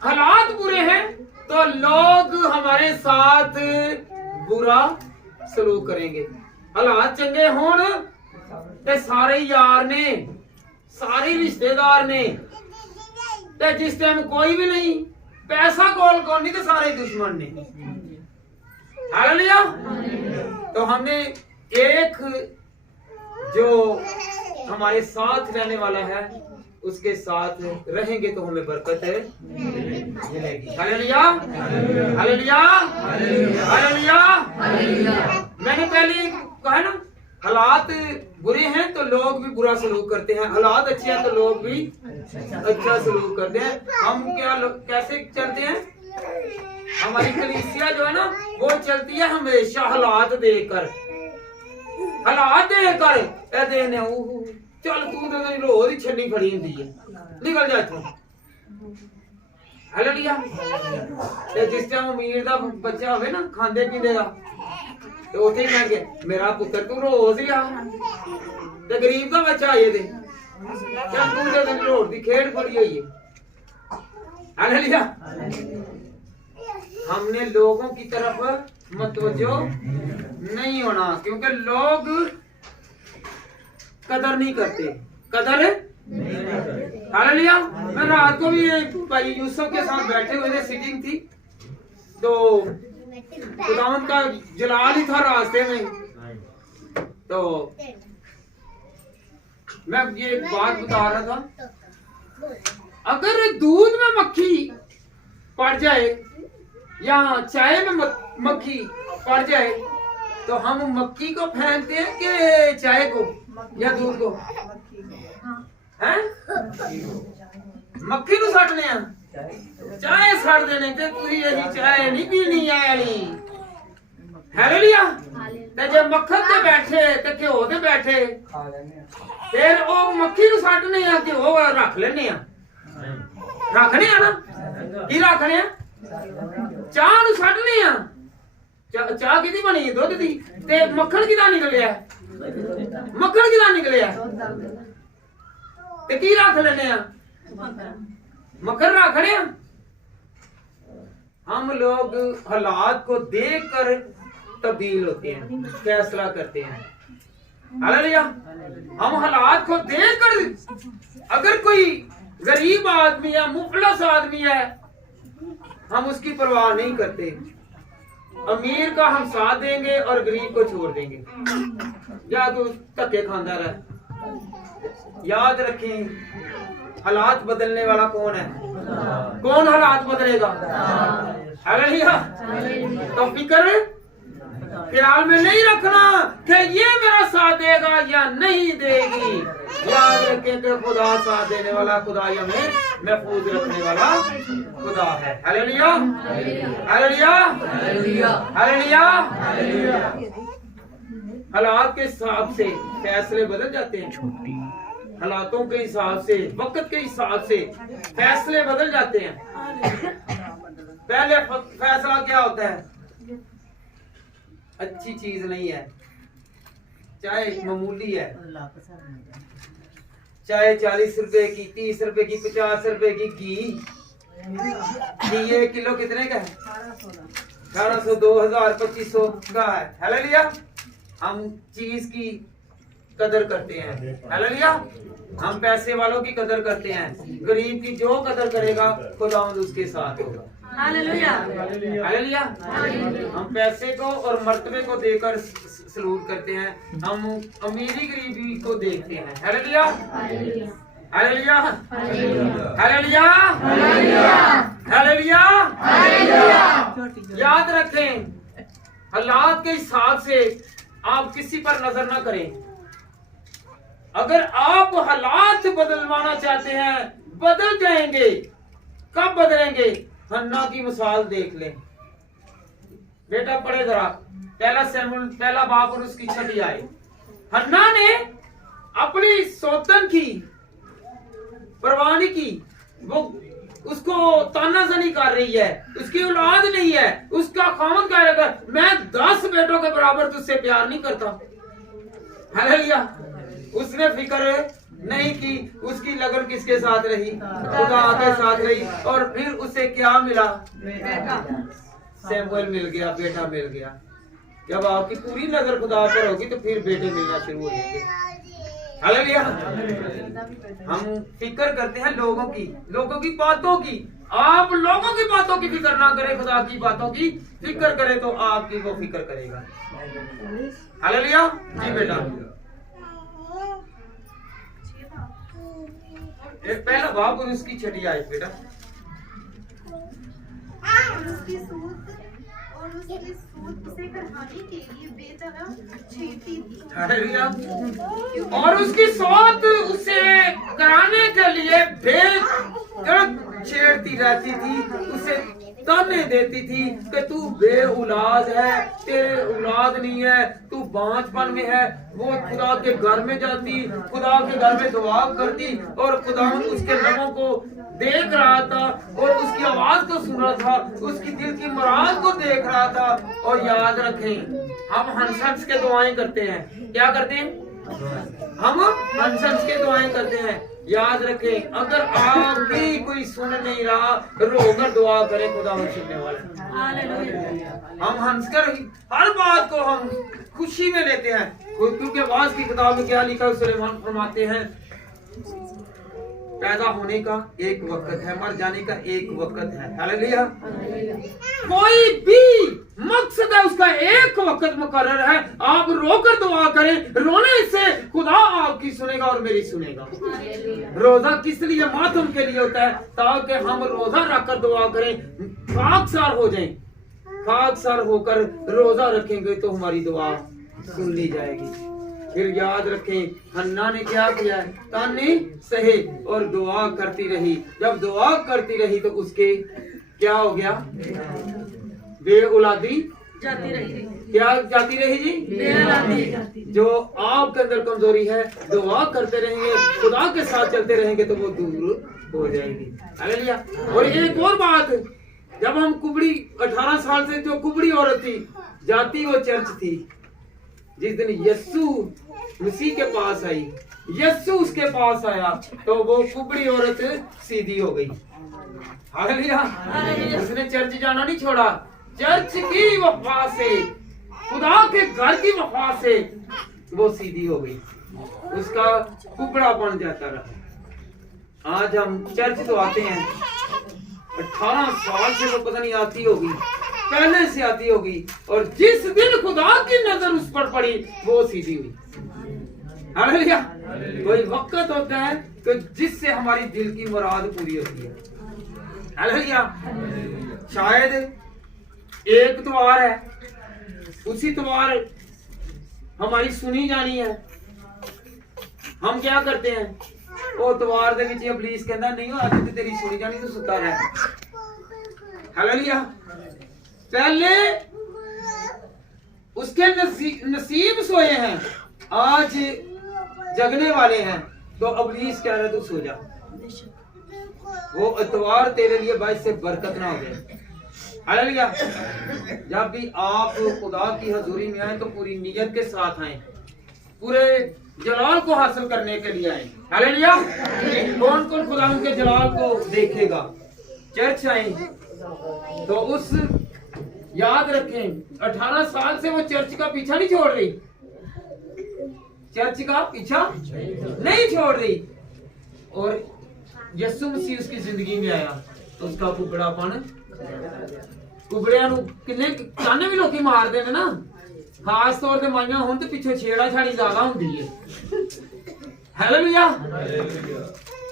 हालात बुरे हैं तो लोग हमारे साथ बुरा सलूक करेंगे। हालात चंगे होन ते सारे यार ने, सारे रिश्तेदार ने, ते जिस टाइम कोई भी नहीं, पैसा कौन कौन नहीं, तो सारे दुश्मन ने। हालेलुया। तो हमने एक जो हमारे साथ रहने वाला है उसके साथ रहेंगे तो हमें बरकत मिलेगी। Hallelujah hallelujah hallelujah. मैंने पहले कहा ना, हालात बुरे हैं तो लोग भी बुरा सलूक करते हैं, हालात अच्छे हैं तो लोग भी अच्छा सलूक करते हैं। हम कैसे चलते हैं? हमारी कलीसिया जो है ना वो चलती है हमेशा हालात देखकर, हालात देखकर ए देने चल तू तो रोज ही छन्नी फड़ी हुंदी है, निकल जा इथों। हालेलुया। ते जिस टाइम अमीर दा बच्चा होवे ना खांदे पींदे दा, तो उथे ही कह मेरा पुत्र तू रोज ही आ, ते गरीब दा बच्चा आए दे चल तू तो रोज दी खेड फड़ी हुई है। हालेलुया। हमने लोगों की तरफ मतवज्जो नहीं होना, क्योंकि लोग कदर नहीं करते, कदर हालेलुया। मैं रात को भी भाई यूसुफ के साथ बैठे हुए थे, सीटिंग थी, तो खुदावंद का जलाल ही था रास्ते में, तो मैं ये एक बात बता रहा था, अगर दूध में मक्खी पड़ जाए या चाय में मक्खी पड़ जाए तो हम मक्खी को फेंकते हैं कि चाय को या दूध को? हैं? मक्खी को सटने हैं, चाय सट देने ते तुसी यही चाय नहीं पीनी आली। हालेलुया। ते जब मक्खन ते बैठे ते घ्यो ते बैठे, फिर ओ मक्खी को सटने हैं, घ्यो रख लेने हैं, रखने हैं ना, की रखने हैं? चाह नूं सटने आ। चाह किहदी बनी? दुध दी। ते मक्खन किहदा निकलिया? मक्खन किहदा निकलिया? ते की रख लेने आ? मक्खन रखने आ। हम लोग हालात को देखकर तब्दील होते हैं, फैसला करते हैं। हालेलुया। हम हालात को देखकर, अगर कोई गरीब आदमी है, मुफलस आदमी है, हम उसकी परवाह नहीं करते, अमीर का हम साथ देंगे और गरीब को छोड़ देंगे, या तो धक्के खांदा रहे। याद रखें, हालात बदलने वाला कौन है? कौन हालात बदलेगा? हालेलुया। तो फिक्र ख्याल में नहीं रखना कि ये मेरा साथ देगा या नहीं देगी। याद रखें कि खुदा साथ देने वाला, खुदा हमें महफूज रखने वाला खुदा है। Hallelujah hallelujah hallelujah. हालात के हिसाब से फैसले बदल जाते हैं, हालातों के हिसाब से, वक्त के हिसाब से फैसले बदल जाते हैं। पहले फैसला क्या होता है? अच्छी चीज नहीं है, चाहे मामूली है, चाहे 40 रुपए की, 30 रुपए की, 50 रुपए की घी 1 किलो कितने का है? 1800, 2000, 2500 का है। हालेलुया। हम चीज की कदर करते हैं। हालेलुया। हम पैसे वालों की कदर करते हैं, गरीब की जो कदर करेगा खुदावंद उसके साथ होगा। Hallelujah hallelujah. हम पैसे को और मर्तबे को देकर सलूट करते हैं, हम अमीरी गरीबी को देखते हैं। Hallelujah hallelujah hallelujah hallelujah. याद रखें, हालात के हिसाब से आप किसी पर नजर ना करें, अगर आप हालात बदलवाना चाहते हैं, बदल जाएंगे। कब बदलेंगे? हन्ना की मिसाल देख लें। बेटा पढ़े जरा, पहला सैमुएल पहला बाप और उसकी 6 आयत। हन्ना ने अपनी सौतन की परवाह नहीं की, वो उसको तानाज़नी कर रही है, उसकी औलाद नहीं है, उसका खामद कह रहा है मैं 10 बेटों के बराबर तुझसे प्यार नहीं करता। हालेलुया। उसने फिक्र नहीं की, उसकी लगन किसके साथ रही? खुदा के साथ रही। और फिर उसे क्या मिला? सैमुएल मिल गया, बेटा मिल गया। जब आपकी पूरी नजर खुदा पर होगी तो फिर बेटे मिलना शुरू हो जाएंगे। हालेलुया। हम फिक्र करते हैं लोगों की बातों की। आप लोगों की बातों की फिक्र ना करें, खुदा की बातों की फिक्र करें तो आपकी वो फिक्र करेगा। हालेलुया। जी बेटा, एक पहला बाप और उसकी 6 आयत बेटा। और उसकी सूत उसे कराने के लिए बेजगह छेड़ती थी। हालेलुया। और उसकी सौत उसे कराने के लिए बेजगह छेड़ती रहती थी, उसे ताने देती थी कि तू बे औलाद है, तेरे औलाद नहीं है, तू बांझपन में है। वो खुदा के घर में जाती, खुदा के घर में दुआ करती और खुदा उसके लबों को देख रहा था और उसकी आवाज को सुन रहा था, उसकी दिल की मुराद को देख रहा था। और याद रखें, हम हंस हंस के दुआएं करते हैं। क्या करते हैं? हम हंस हंस के दुआएं करते हैं। याद रखें, अगर आपकी कोई सुन नहीं रहा, रोकर दुआ करें, खुदा सुनने वाला। हम हंसकर हर बात को हम खुशी में लेते हैं, क्योंकि आवाज की किताब में क्या लिखा है? सुलेमान फरमाते हैं पैदा होने का एक वक्त है, मर जाने का एक वक्त है। हालेलुया। कोई भी मकसद है उसका एक वक्त मुकर्रर है। आप रोकर दुआ करें, रोने से खुदा आपकी सुनेगा और मेरी सुनेगा। रोजा किस लिए? मातम के लिए होता है, ताकि हम रोजा रखकर दुआ करें, खाकसार हो जाएं। खाकसार होकर रोजा रखेंगे तो हमारी दुआ सुन ली जाएगी। फिर याद रखें, हन्ना ने क्या किया? ताने सहे और दुआ करती रही। जब दुआ करती रही तो उसके क्या हो गया? बे औलादी जाती रही। क्या जाती रही जी? बे औलादी। जो आपके अंदर कमजोरी है, दुआ करते रहेंगे, खुदा के साथ चलते रहेंगे तो वो दूर हो जाएगी। हालेलुया। और एक और बात, जब हम कुबड़ी 18 साल से जो कुबड़ी औरत थी, जाती वो चर्च थी। जिस दिन यीशु मसीह के पास आई, यीशु उसके पास आया तो वो कुबड़ी औरत सीधी हो गई। हालेलुया। उसने चर्च जाना नहीं छोड़ा। चर्च की वफा से, खुदा के घर की वफा से वो सीधी हो गई, उसका कुबड़ा बन जाता रहा। आज हम चर्च तो आते हैं, 18 साल से वो पता नहीं आती होगी, पहले से आती होगी, और जिस दिन खुदा की नजर उस पर पड़ी वो सीधी हुई। हालेलुया। कोई वक्त होता है कि जिससे हमारी दिल की मुराद पूरी होती है। हालेलुया। शायद एक त्योहार है, उसी त्योहार हमारी सुनी जानी है। हम क्या करते हैं? वो त्योहार दे विच इबलीस कहंदा नहीं हो, अज तेरी सुनी जानी तो सुता रह। हालेलुया। पहले उसके नसीब सोए हैं, आज जगने वाले हैं, तो इबलीस कह रहा तू सो जा। वो इतवार तेरे लिए बाइस से बरकत ना हो जाए। हालेलुया। जब भी आप खुदा की हजूरी में आए तो पूरी नियत के साथ आए, पूरे जलाल को हासिल करने के लिए आए। हालेलुया। कौन कौन खुदा उनके जलाल को देखेगा? चर्च आए तो उस याद रखें, 18 साल से वो चर्च का पीछा नहीं छोड़ रही, चर्च का पीछा नहीं छोड़ रही। और यीशु मसीह उसकी जिंदगी में आया तो उसका कुबड़ापन, कुबड़िया किन्ने ताने भी लोग मारते हैं ना, खास तौर से माइया हों तो पिछे छेड़ा छाड़ी ज्यादा होती है। हालेलुया।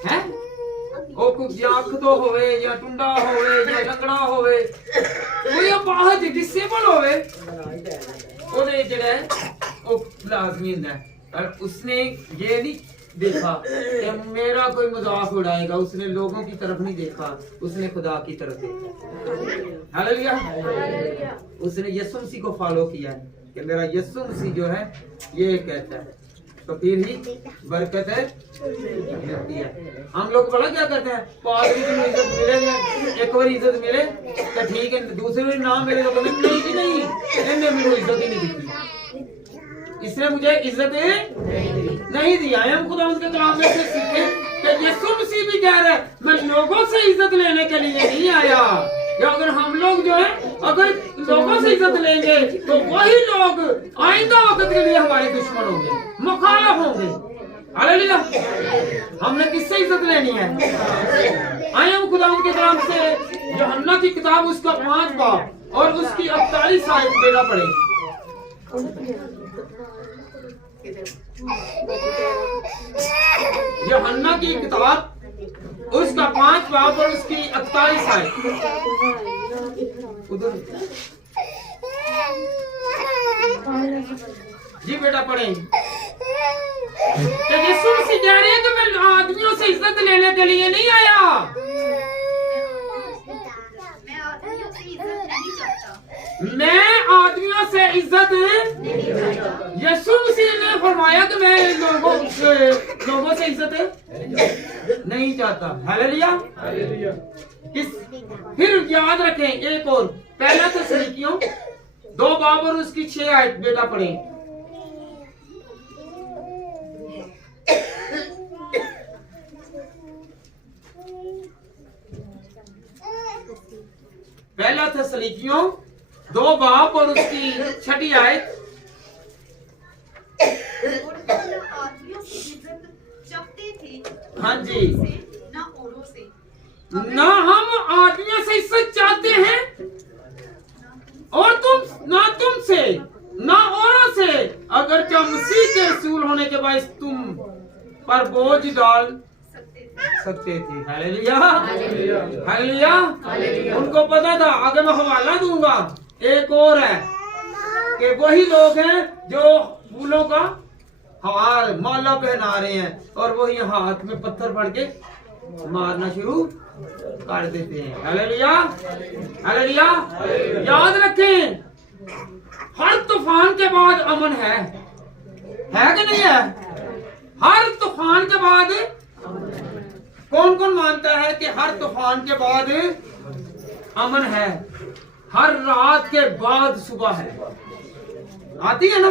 है ਉਹ ਕੋਈ ਅੱਖ ਤੋਂ ਹੋਵੇ ਜਾਂ ਟੁੰਡਾ ਹੋਵੇ ਜਾਂ ਲੰਗੜਾ ਹੋਵੇ, ਕੋਈ ਅਪਾਹਜ ਡਿਸੇਬਲ ਹੋਵੇ, ਉਹਦੇ ਜਿਹੜਾ ਉਹ ਲਾਜ਼ਮੀ ਹੁੰਦਾ है। और उसने ये नहीं देखा कि मेरा कोई मजाक उड़ाएगा, उसने लोगों की तरफ नहीं देखा, उसने खुदा की तरफ देखा। हालेलुया। उसने यीशु मसीह को फॉलो किया कि मेरा यीशु मसीह जो है ये कहता है, तो फिर ही बरकत है मिलती है। हम लोग बड़ा क्या करते हैं, पादरी की इज्जत मिले, एक बार इज्जत मिले तो ठीक है, दूसरे बार ना मिले तो नहीं कि नहीं, इन्हें मेरे इज्जत ही नहीं दी, इसने मुझे इज्जत नहीं दी। हम खुदा उनके कलाम में से सीखे कि यीशु मसीह भी कह रहा है मैं लोगों से इज्जत लेने के लिए नहीं आया। या अगर हम लोग जो है अगर लोगों से इज्जत लेंगे तो वही लोग आइंदा वक्त के लिए हमारे दुश्मन होंगे, मुखालिफ होंगे। हालेलुया। हमने किससे इज्जत लेनी है? आए हम खुदा उनके कलाम से यूहन्ना की किताब उसका 5 बाब और उसकी 48 आयत बेटा पढ़े। यूहन्ना की किताब उसका 5 बाब और उसकी 48 आयत उधर जी बेटा पढ़े। तो यीशु मसीह कह रहे हैं कि मैं आदमियों से इज्जत लेने के लिए नहीं आया, मैं आदमियों से इज्जत यीशु मसीह ने फरमाया कि मैं लोगों से इज्जत नहीं चाहता। हालेलुया। फिर याद रखें एक और, पहला थिस्सलुनीकियों 2 बाब और उसकी 6 आयत बेटा पढ़ें। पहला थिस्सलुनीकियों 2 बाब और उसकी 6 आयत। आदमियों से इज्जत चाहते थे, हाँ जी, ना औरों से। ना हम आदमियों से इज्जत चाहते हैं और तुमसे ना औरों से, अगर क्या मसीह के रसूल होने के बाद तुम पर बोझ डाल सकते थे। हालेलुया। हालेलुया। उनको पता था, आगे मैं हवाला दूंगा। एक और है कि वही लोग हैं जो फूलों का हार माला पहना रहे हैं और वही हाथ में पत्थर पड़ के मारना शुरू कर देते हैं। हालेलुया। हालेलुया। याद रखें, हर तूफान के बाद अमन है कि नहीं है? हर तूफान के बाद कौन कौन मानता है कि हर तूफान के बाद अमन है? हर रात के बाद सुबह है, आती है ना?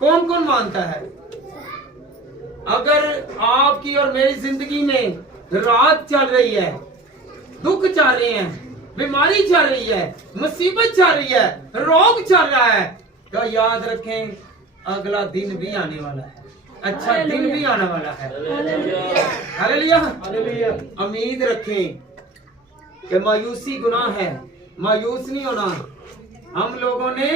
कौन कौन मानता है? अगर आपकी और मेरी जिंदगी में रात चल रही है, दुख चल रहे हैं, बीमारी चल रही है, मुसीबत चल रही है, रोग चल रहा है, तो याद रखें अगला दिन भी आने वाला है, अच्छा दिन भी आने वाला है। हालेलुया। उम्मीद रखें कि मायूसी गुनाह है, मायूस नहीं होना। हम लोगों ने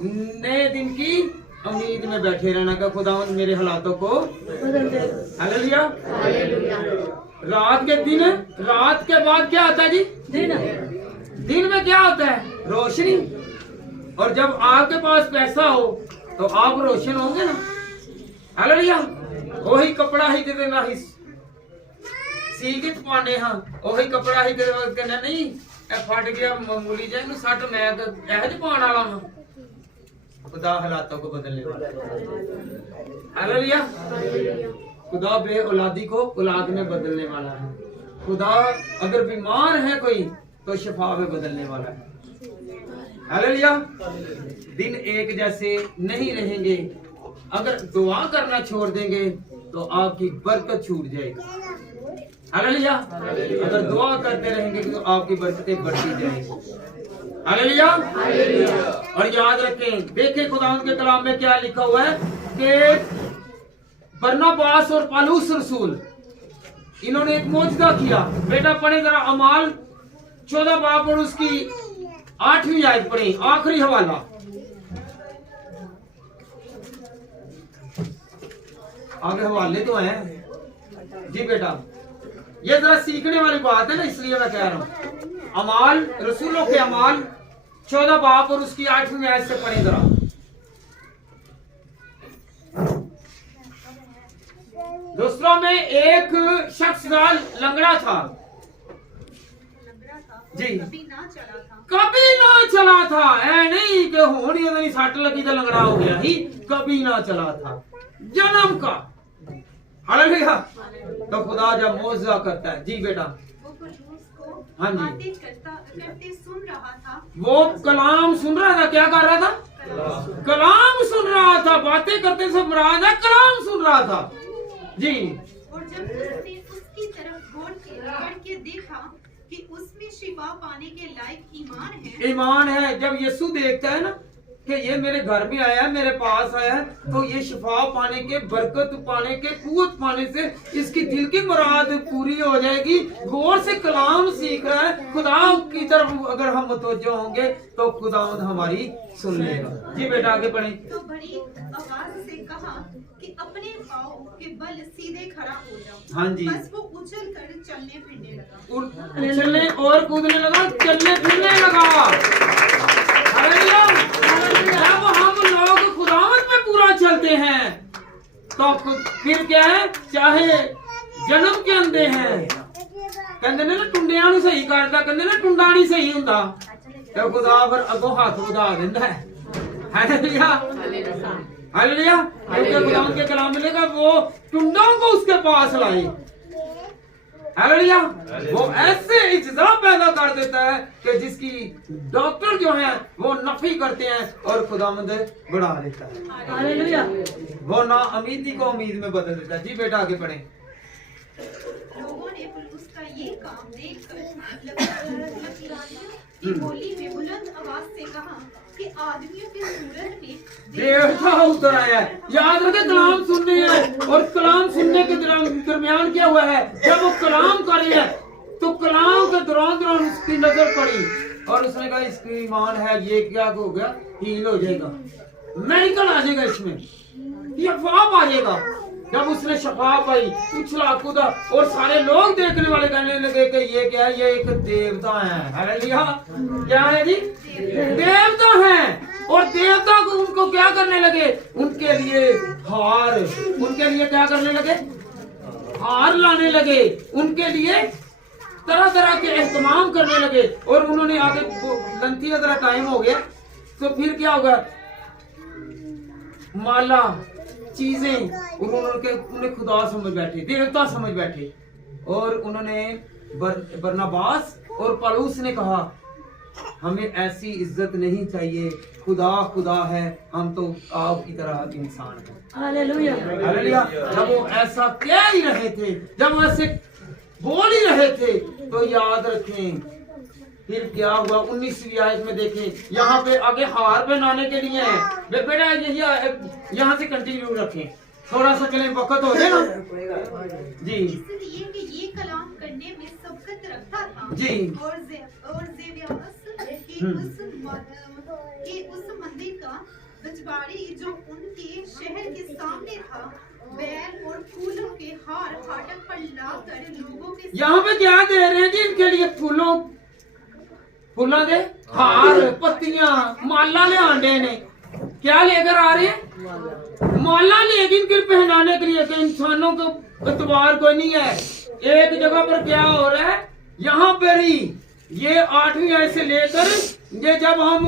नए दिन की उम्मीद में बैठे रहना का खुदावंद मेरे हालातों को बदल दे। हालेलुया। रात के बाद क्या आता है जी? दिन में क्या होता है? रोशनी। और जब आपके पास पैसा हो तो आप रोशन होंगे ना। हालेलुया। वही कपड़ा ही दे देना ही सीगित पाने, हाँ वही कपड़ा ही दे देना नहीं फट गया मामूली जाए सट मैं ऐज पाने वाला हूं। खुदा हालातों को बदलने वाला। हालेलुया। खुदा बे औलादी को औलाद में बदलने वाला है। खुदा अगर बीमार है कोई तो शिफा में बदलने वाला है। हालेलुया। दिन एक जैसे नहीं रहेंगे। अगर दुआ करना छोड़ देंगे तो आपकी बरकत छूट जाएगी। हालेलुया। अगर दुआ करते रहेंगे तो आपकी बरकतें बढ़ती जाएंगी। हालेलुया। और याद रखें, देखें खुदा के कलाम में क्या लिखा हुआ है कि बरनबास और पौलुस रसूल इन्होंने एक मौजदा किया। बेटा पढ़े जरा अमाल 14 बाब और उसकी 8वीं आयत पढ़े, आखिरी हवाला। आगे हवाले तो हैं जी बेटा, ये जरा सीखने वाली बात है ना, इसलिए मैं कह रहा हूं। अमाल रसूलों के अमाल 14 बाब और उसकी 8वीं आयत से पढ़े जरा। दूसरों में एक शख्स था, लंगड़ा था लंगड़ा था और जी। कभी ना चला था। कभी ना चला था, ऐ नहीं कि होनी नहीं सट लगी तो लंगड़ा हो गया ही, कभी ना चला था जन्म का। हालेलुया। तो खुदा जब मौजज़ा करता है, जी बेटा, वो पौलुस को हाँ जी। बातें करते सुन रहा था। वो कलाम सुन रहा था। क्या कर रहा था? कलाम सुन रहा था। बातें करते से मुराद है कलाम सुन रहा था जी। और जब उसने उसकी तरफ गौर करके देखा कि उसमें शिफा पाने के लायक ईमान है। ईमान है। जब यीशु देखता है ना कि ये मेरे घर में आया है, मेरे पास आया है, तो ये शिफा पाने के, बरकत पाने के, कुव्वत पाने से इसकी दिल की मुराद पूरी हो जाएगी। गौर से कलाम सीख रहा है। खुदा की तरफ अगर हम मुतवज्जो होंगे तो खुदा हमारी सुन लेगा। जी बेटा आगे पढ़े। तो बड़ी आवाज से कहा कि अपने पाँव के बल सीधे खड़ा हो जाओ। हाँ जी। बस वो उछल कर चलने फिरने लगा। चलने और कूदने लगा, चलने फिरने लगा। हालेलुया। जब हम लोग खुदावत में पूरा चलते हैं तो फिर क्या है, चाहे जन्म के अंधे हैं, कहते ने ना टुंडियां ਨੂੰ सही करता, कहते ना टुंडा नहीं सही ਹੁੰਦਾ, तो खुदा फिर अगों हाथ ਵਧਾ ਦਿੰਦਾ है। हालेलुया। हालेलुया। क्योंकि खुदा के कलाम मिलेगा वो टुंडों को उसके पास लाए। हालेलुया। वो ऐसे इज्जा पैदा कर देता है कि जिसकी डॉक्टर जो है वो नफी करते हैं और खुदावंद बढ़ा देता है। हालेलुया। वो ना उम्मीदी को उम्मीद में बदल देता है। जी बेटा आगे पढ़े। लोगों ने पौलुस का ये काम देखकर की बोली में बुलंद आवाज से कहा कि आदमियों की सूरत में देवता उतर आया है। याद रखे कलाम सुनने हैं और कलाम सुनने के दरमियान क्या हुआ है, जब वो कलाम कर रहे हैं तो कलाम के दौरान उसकी नजर पड़ी और उसने कहा इसकी ईमान है, ये क्या हो गया, हील हो जाएगा, मेडिकल आ जाएगा, इसमें ये फाप आ जाएगा। जब उसने शफा पाई, उछला कूदा और सारे लोग देखने वाले कहने लगे कि ये क्या है, ये एक देवता है। हालेलुया। क्या है जी? देवता है। और देवता को उनको क्या करने लगे, उनके लिए हार, उनके लिए क्या करने लगे, हार लाने लगे, उनके लिए तरह तरह के एहतमाम करने लगे। और उन्होंने आगे लंथी का तरह टाइम हो गया तो फिर क्या होगा, माला चीजें उन्हें खुदा समझ बैठे, देवता समझ बैठे। और उन्होंने बरनबास और पौलुस ने कहा हमें ऐसी इज्जत नहीं चाहिए, खुदा खुदा है, हम तो आपकी तरह इंसान हैं। हालेलुया। हालेलुया। जब वो ऐसा कह ही रहे थे, जब वो ऐसे बोल ही रहे थे, तो याद रखें फिर क्या हुआ। 19वीं आयत में देखें, यहाँ पे आगे हार पहनाने के लिए है। बेटा यहाँ से कंटिन्यू रखें, थोड़ा सा चले, वक्त हो जाए ना जी। इसलिए कि ये कलाम करने में सबकत रखता था जी। और जेबियास के उस मंदिर का बजवाड़ी जो उनके शहर के सामने था, बैल और फूलों के हार फाटक पर लाकर लोगों के यहाँ पे क्या दे रहे हैं जी, इनके लिए फूलों दे हार, पत्तियां, माला ले आंडे ने क्या लेकर आ रहे हैं, माला लेकिन फिर पहनाने के लिए कि इंसानों को एतबार कोई नहीं है। एक जगह पर क्या हो रहा है, यहाँ पर ही ये 8वीं आयत से लेकर ये जब हम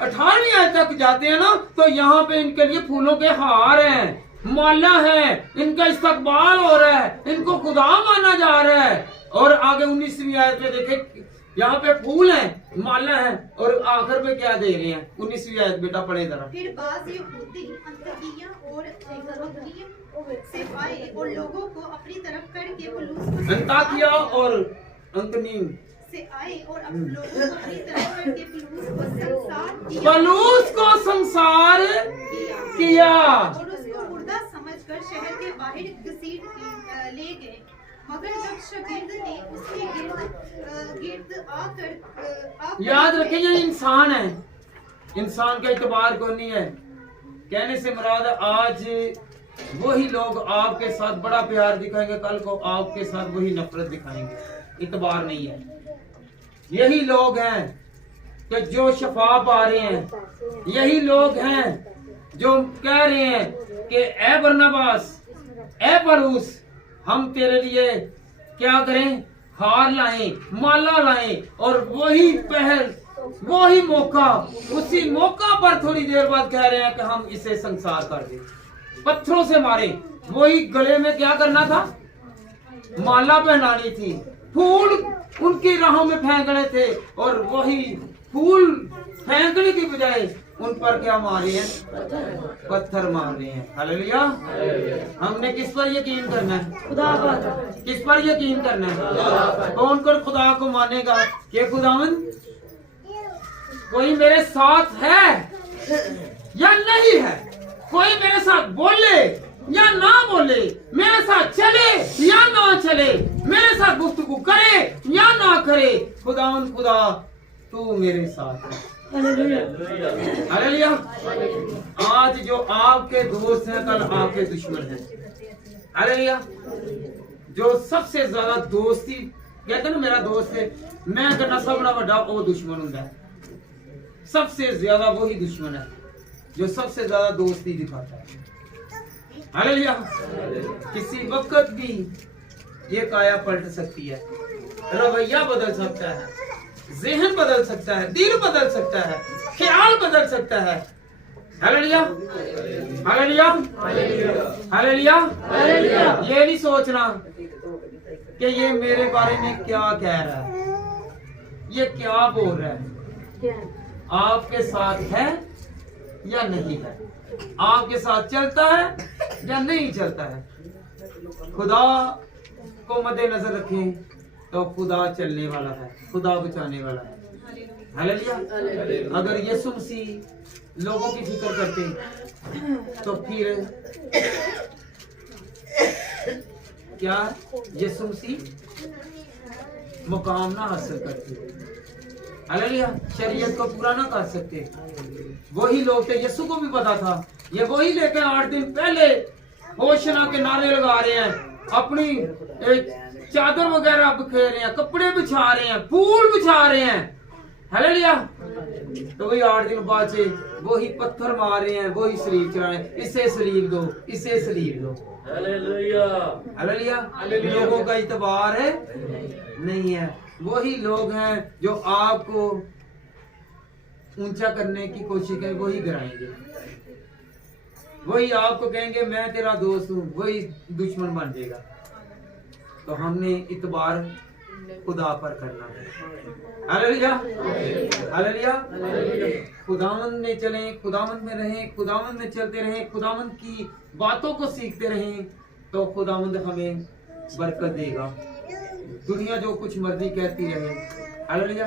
18वीं आयत तक जाते हैं ना, तो यहाँ पे इनके लिए फूलों के हार हैं, माला है, इनका इस्तकबाल हो रहा है, इनको खुदा माना जा रहा है। और आगे 19वीं आयत में देखे, यहाँ पे फूल है, माला है, और आखिर पे क्या दे रहे हैं। 19वीं आयत बेटा पढ़े जरा। फिर बाज यहूदी अंतकिया और इकरानियों से आए और लोगों को अपनी तरफ करके पौलुस को अंताकिया और अंतनीम से आए और लोगों को अपनी तरफ करके पौलुस को संसार किया और उसको मुर्दा समझकर शहर के बाहर घसीट ले गए। मगर जब शागिर्द ने उसके गिर्द आकर याद रखिए, ये इंसान है, इंसान का इतबार को नहीं है। कहने से मुराद आज वही लोग आपके साथ बड़ा प्यार दिखाएंगे, कल को आपके साथ वही नफरत दिखाएंगे, इतबार नहीं है। यही लोग हैं कि जो शफा पा रहे हैं, यही लोग हैं जो कह रहे हैं कि ए बरनबास ए परूस, हम तेरे लिए क्या करें, हार लाएं, माला लाएं, और वही पहल, वही मौका, उसी मौका पर थोड़ी देर बाद कह रहे हैं कि हम इसे संसार कर दें, पत्थरों से मारे। वही गले में क्या करना था, माला पहनानी थी, फूल उनकी राहों में फेंकने थे, और वही फूल फेंकने की बजाय उन पर क्या मारे हैं, पत्थर मार रहे हैं। हालेलुया। हमने किस पर यकीन करना है, खुदा पर। किस पर यकीन करना है, कौन कौन खुदा को मानेगा कि खुदावंद कोई मेरे साथ है या नहीं है, कोई मेरे साथ बोले या ना बोले, मेरे साथ चले या ना चले, मेरे साथ गुफ्तगू करे या ना करे, खुदावंद खुदा तू मेरे साथ है। हालेलुया। आज जो आपके दोस्त हैं कल आपके दुश्मन हैं। हालेलुया। जो सबसे ज्यादा दोस्ती कहते हैं ना, मेरा दोस्त है, मैं करना सब ना बड़ा वो दुश्मन होता है। सबसे ज्यादा वही दुश्मन है जो सबसे ज्यादा दोस्ती दिखाता है। हालेलुया। किसी वक्त भी ये काया पलट सकती है, रवैया बदल सकता है, ज़हन बदल सकता है, दिल बदल सकता है, ख्याल बदल सकता है। हालेलुया। हालेलुया। हालेलुया। ये नहीं सोचना कि ये मेरे बारे में क्या कह रहा है, ये क्या बोल रहा है, आपके साथ है या नहीं है, आपके साथ चलता है या नहीं चलता है। खुदा को मद्देनजर रखें तो खुदा चलने वाला है, खुदा बचाने वाला है। हालेलुया। अगर यीशु मसीह लोगों की फिक्र करते तो फिर क्या यीशु मसीह मुकाम ना हासिल करते, हालेलुया, शरीयत को पूरा ना कर सकते। वही लोग थे, यीशु को भी पता था, ये वही लेकर 8 दिन पहले होशना के नारे लगा रहे हैं, अपनी चादर वगैरह बिखेर रहे हैं, कपड़े बिछा रहे हैं, फूल बिछा रहे हैं। हालेलुया। तो वही 8 दिन बाद से वही पत्थर मार रहे हैं, वही सलीब चढ़ा रहे हैं, इसे सलीब दो, इसे सलीब दो। हालेलुया। हालेलुया। लोगों का इतबार है नहीं है, वही लोग हैं जो आपको ऊंचा करने की कोशिश करें, वही गिराएंगे, वही आपको कहेंगे मैं तेरा दोस्त हूँ, वही दुश्मन बन जाएगा। तो हमने इतबार खुदा पर करना है। हालेलुया। हालेलुया। खुदावंद में चलें, खुदावंद में रहें, खुदावंद में चलते रहें, खुदावंद की बातों को सीखते रहें, तो खुदावंद हमें बरकत देगा। दुनिया जो कुछ मर्जी कहती रहे, हालेलुया,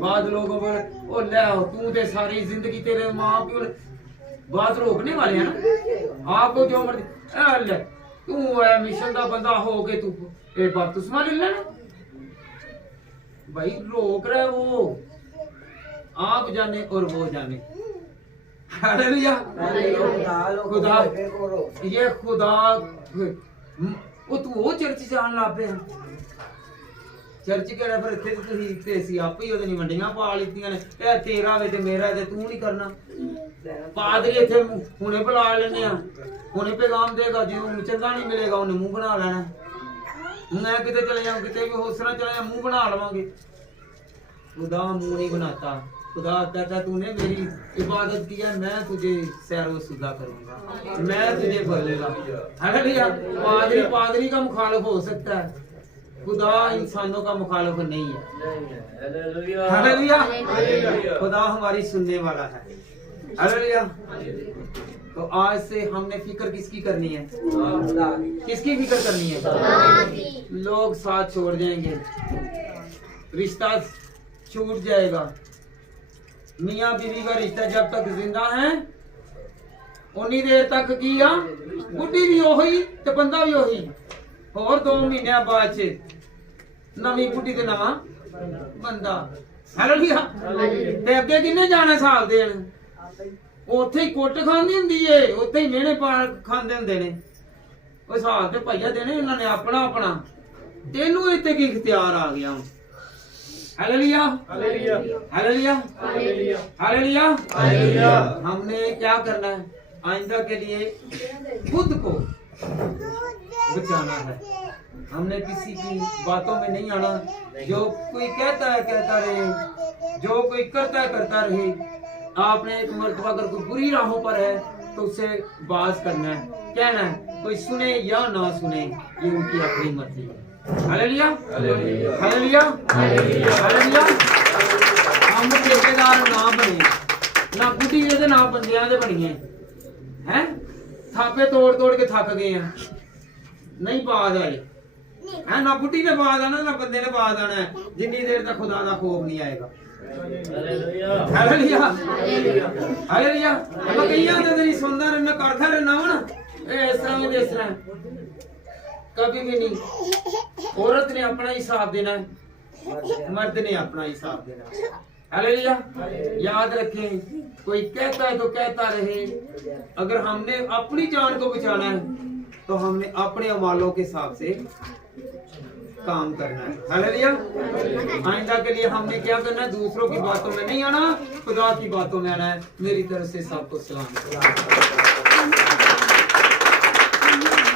बाद लोगों पर ओ ले तू ते सारी जिंदगी तेरे माँ प्यो बात रोकने वाले हैं ना, आपको जो मर्जी ले तू है मिशन का बंदा हो के तू एक बार तुस्मा ले लेना, भाई रोक रहा है वो, आप जाने और वो जाने। हालेलुया। खुदा ये खुदा वो चर्च जान ला पे चर्च केड़ा फिर इत्थे तुसीं ते सी आप ही ओदे नहीं मंडियां पा लित्तियां ने, ए तेरा वे ते मेरा ते तू नहीं करना। पादरी इत्थे हुणे बुला लेने आ, हुणे पैगाम देगा, जो चंगा नहीं मिलेगा उन्हें मुंह बना लेना। मैं किते चले जाऊं, किते भी होसरा चले जाऊं, मुंह बना लवांगे। खुदा मुंह नहीं बनाता, खुदा कहता तूने मेरी इबादत की है, मैं तुझे सैरो सुदा करूंगा, मैं तुझे बोलेगा। हालेलुया। पादरी पादरी का मुखालिफ हो सकता है, खुदा इंसानों का मुखालिफ नहीं है। हालेलुया। खुदा हमारी सुनने वाला है। हालेलुया। तो आज से हमने फिक्र किसकी करनी है, किसकी फिक्र करनी है। लोग साथ छोड़ जाएंगे, रिश्ता छूट जाएगा। मियाँ बीवी का रिश्ता जब तक जिंदा है उन्नी देर तक किया, बुढ़ी भी वही तो बंदा भी वही। और 2 महीने बाद से नवी बुढ़ी के नवा बंदा। हालेलुया। ते अगे किन्ने जाना हिसाब देन, ਉੱਥੇ ਹੀ ਕੁੱਟ ਖਾਂਦੀ ਹੁੰਦੀ ਏ, ਉੱਥੇ ਹੀ ਮਿਹਣੇ ਪਾ ਖਾਂਦੇ ਹੁੰਦੇ ਨੇ। ਉਹ ਹਿਸਾਬ ਤੇ ਭਾਈਆ ਦੇਣੇ ਉਹਨਾਂ ਨੇ ਆਪਣਾ ਆਪਣਾ, ਤੈਨੂੰ ਇੱਥੇ ਕੀ ਇਖਤਿਆਰ ਆ ਗਿਆ। Hallelujah. Hallelujah. Hallelujah. Hallelujah. Hallelujah. हमने क्या करना है, आइंदा के लिए खुद को बचाना है। हमने किसी की बातों में नहीं आना। जो कोई कहता है कहता रहे, जो कोई करता है करता रहे। आपने एक मर्तबा अगर कोई बुरी राहों पर है तो उसे बाज करना है, कहना है, कोई सुने या ना सुने ये उनकी अपनी मर्जी है। Hallelujah hallelujah hallelujah. हम ठेकेदार ना बने, ना बुढ़ी दे ना बंदियां दे बनिए हैं। थापे तोड़ तोड़ के थक गए हैं, नहीं बाज आए है। ना बुढ़ी ने बाज आना ना बंदे ने बाज आना है जिन्नी देर तक खुदा का खौफ नहीं आएगा। Hallelujah hallelujah. अब कईयां ते तेरी सुनदा रहना करदा रहना वा ना, इस तरह कभी भी नहीं। औरत ने अपना हिसाब देना है, मर्द ने अपना हिसाब देना है। हालेलुया। याद रखें, कोई कहता है तो कहता रहे। अगर हमने अपनी जान को बचाना है तो हमने अपने अमालों के हिसाब से काम करना है। हालेलुया। आइंदा के लिए हमने क्या करना है? दूसरों की बातों में नहीं आना, खुदा की बातों में आना है। मेरी तरफ से सबको सलाम।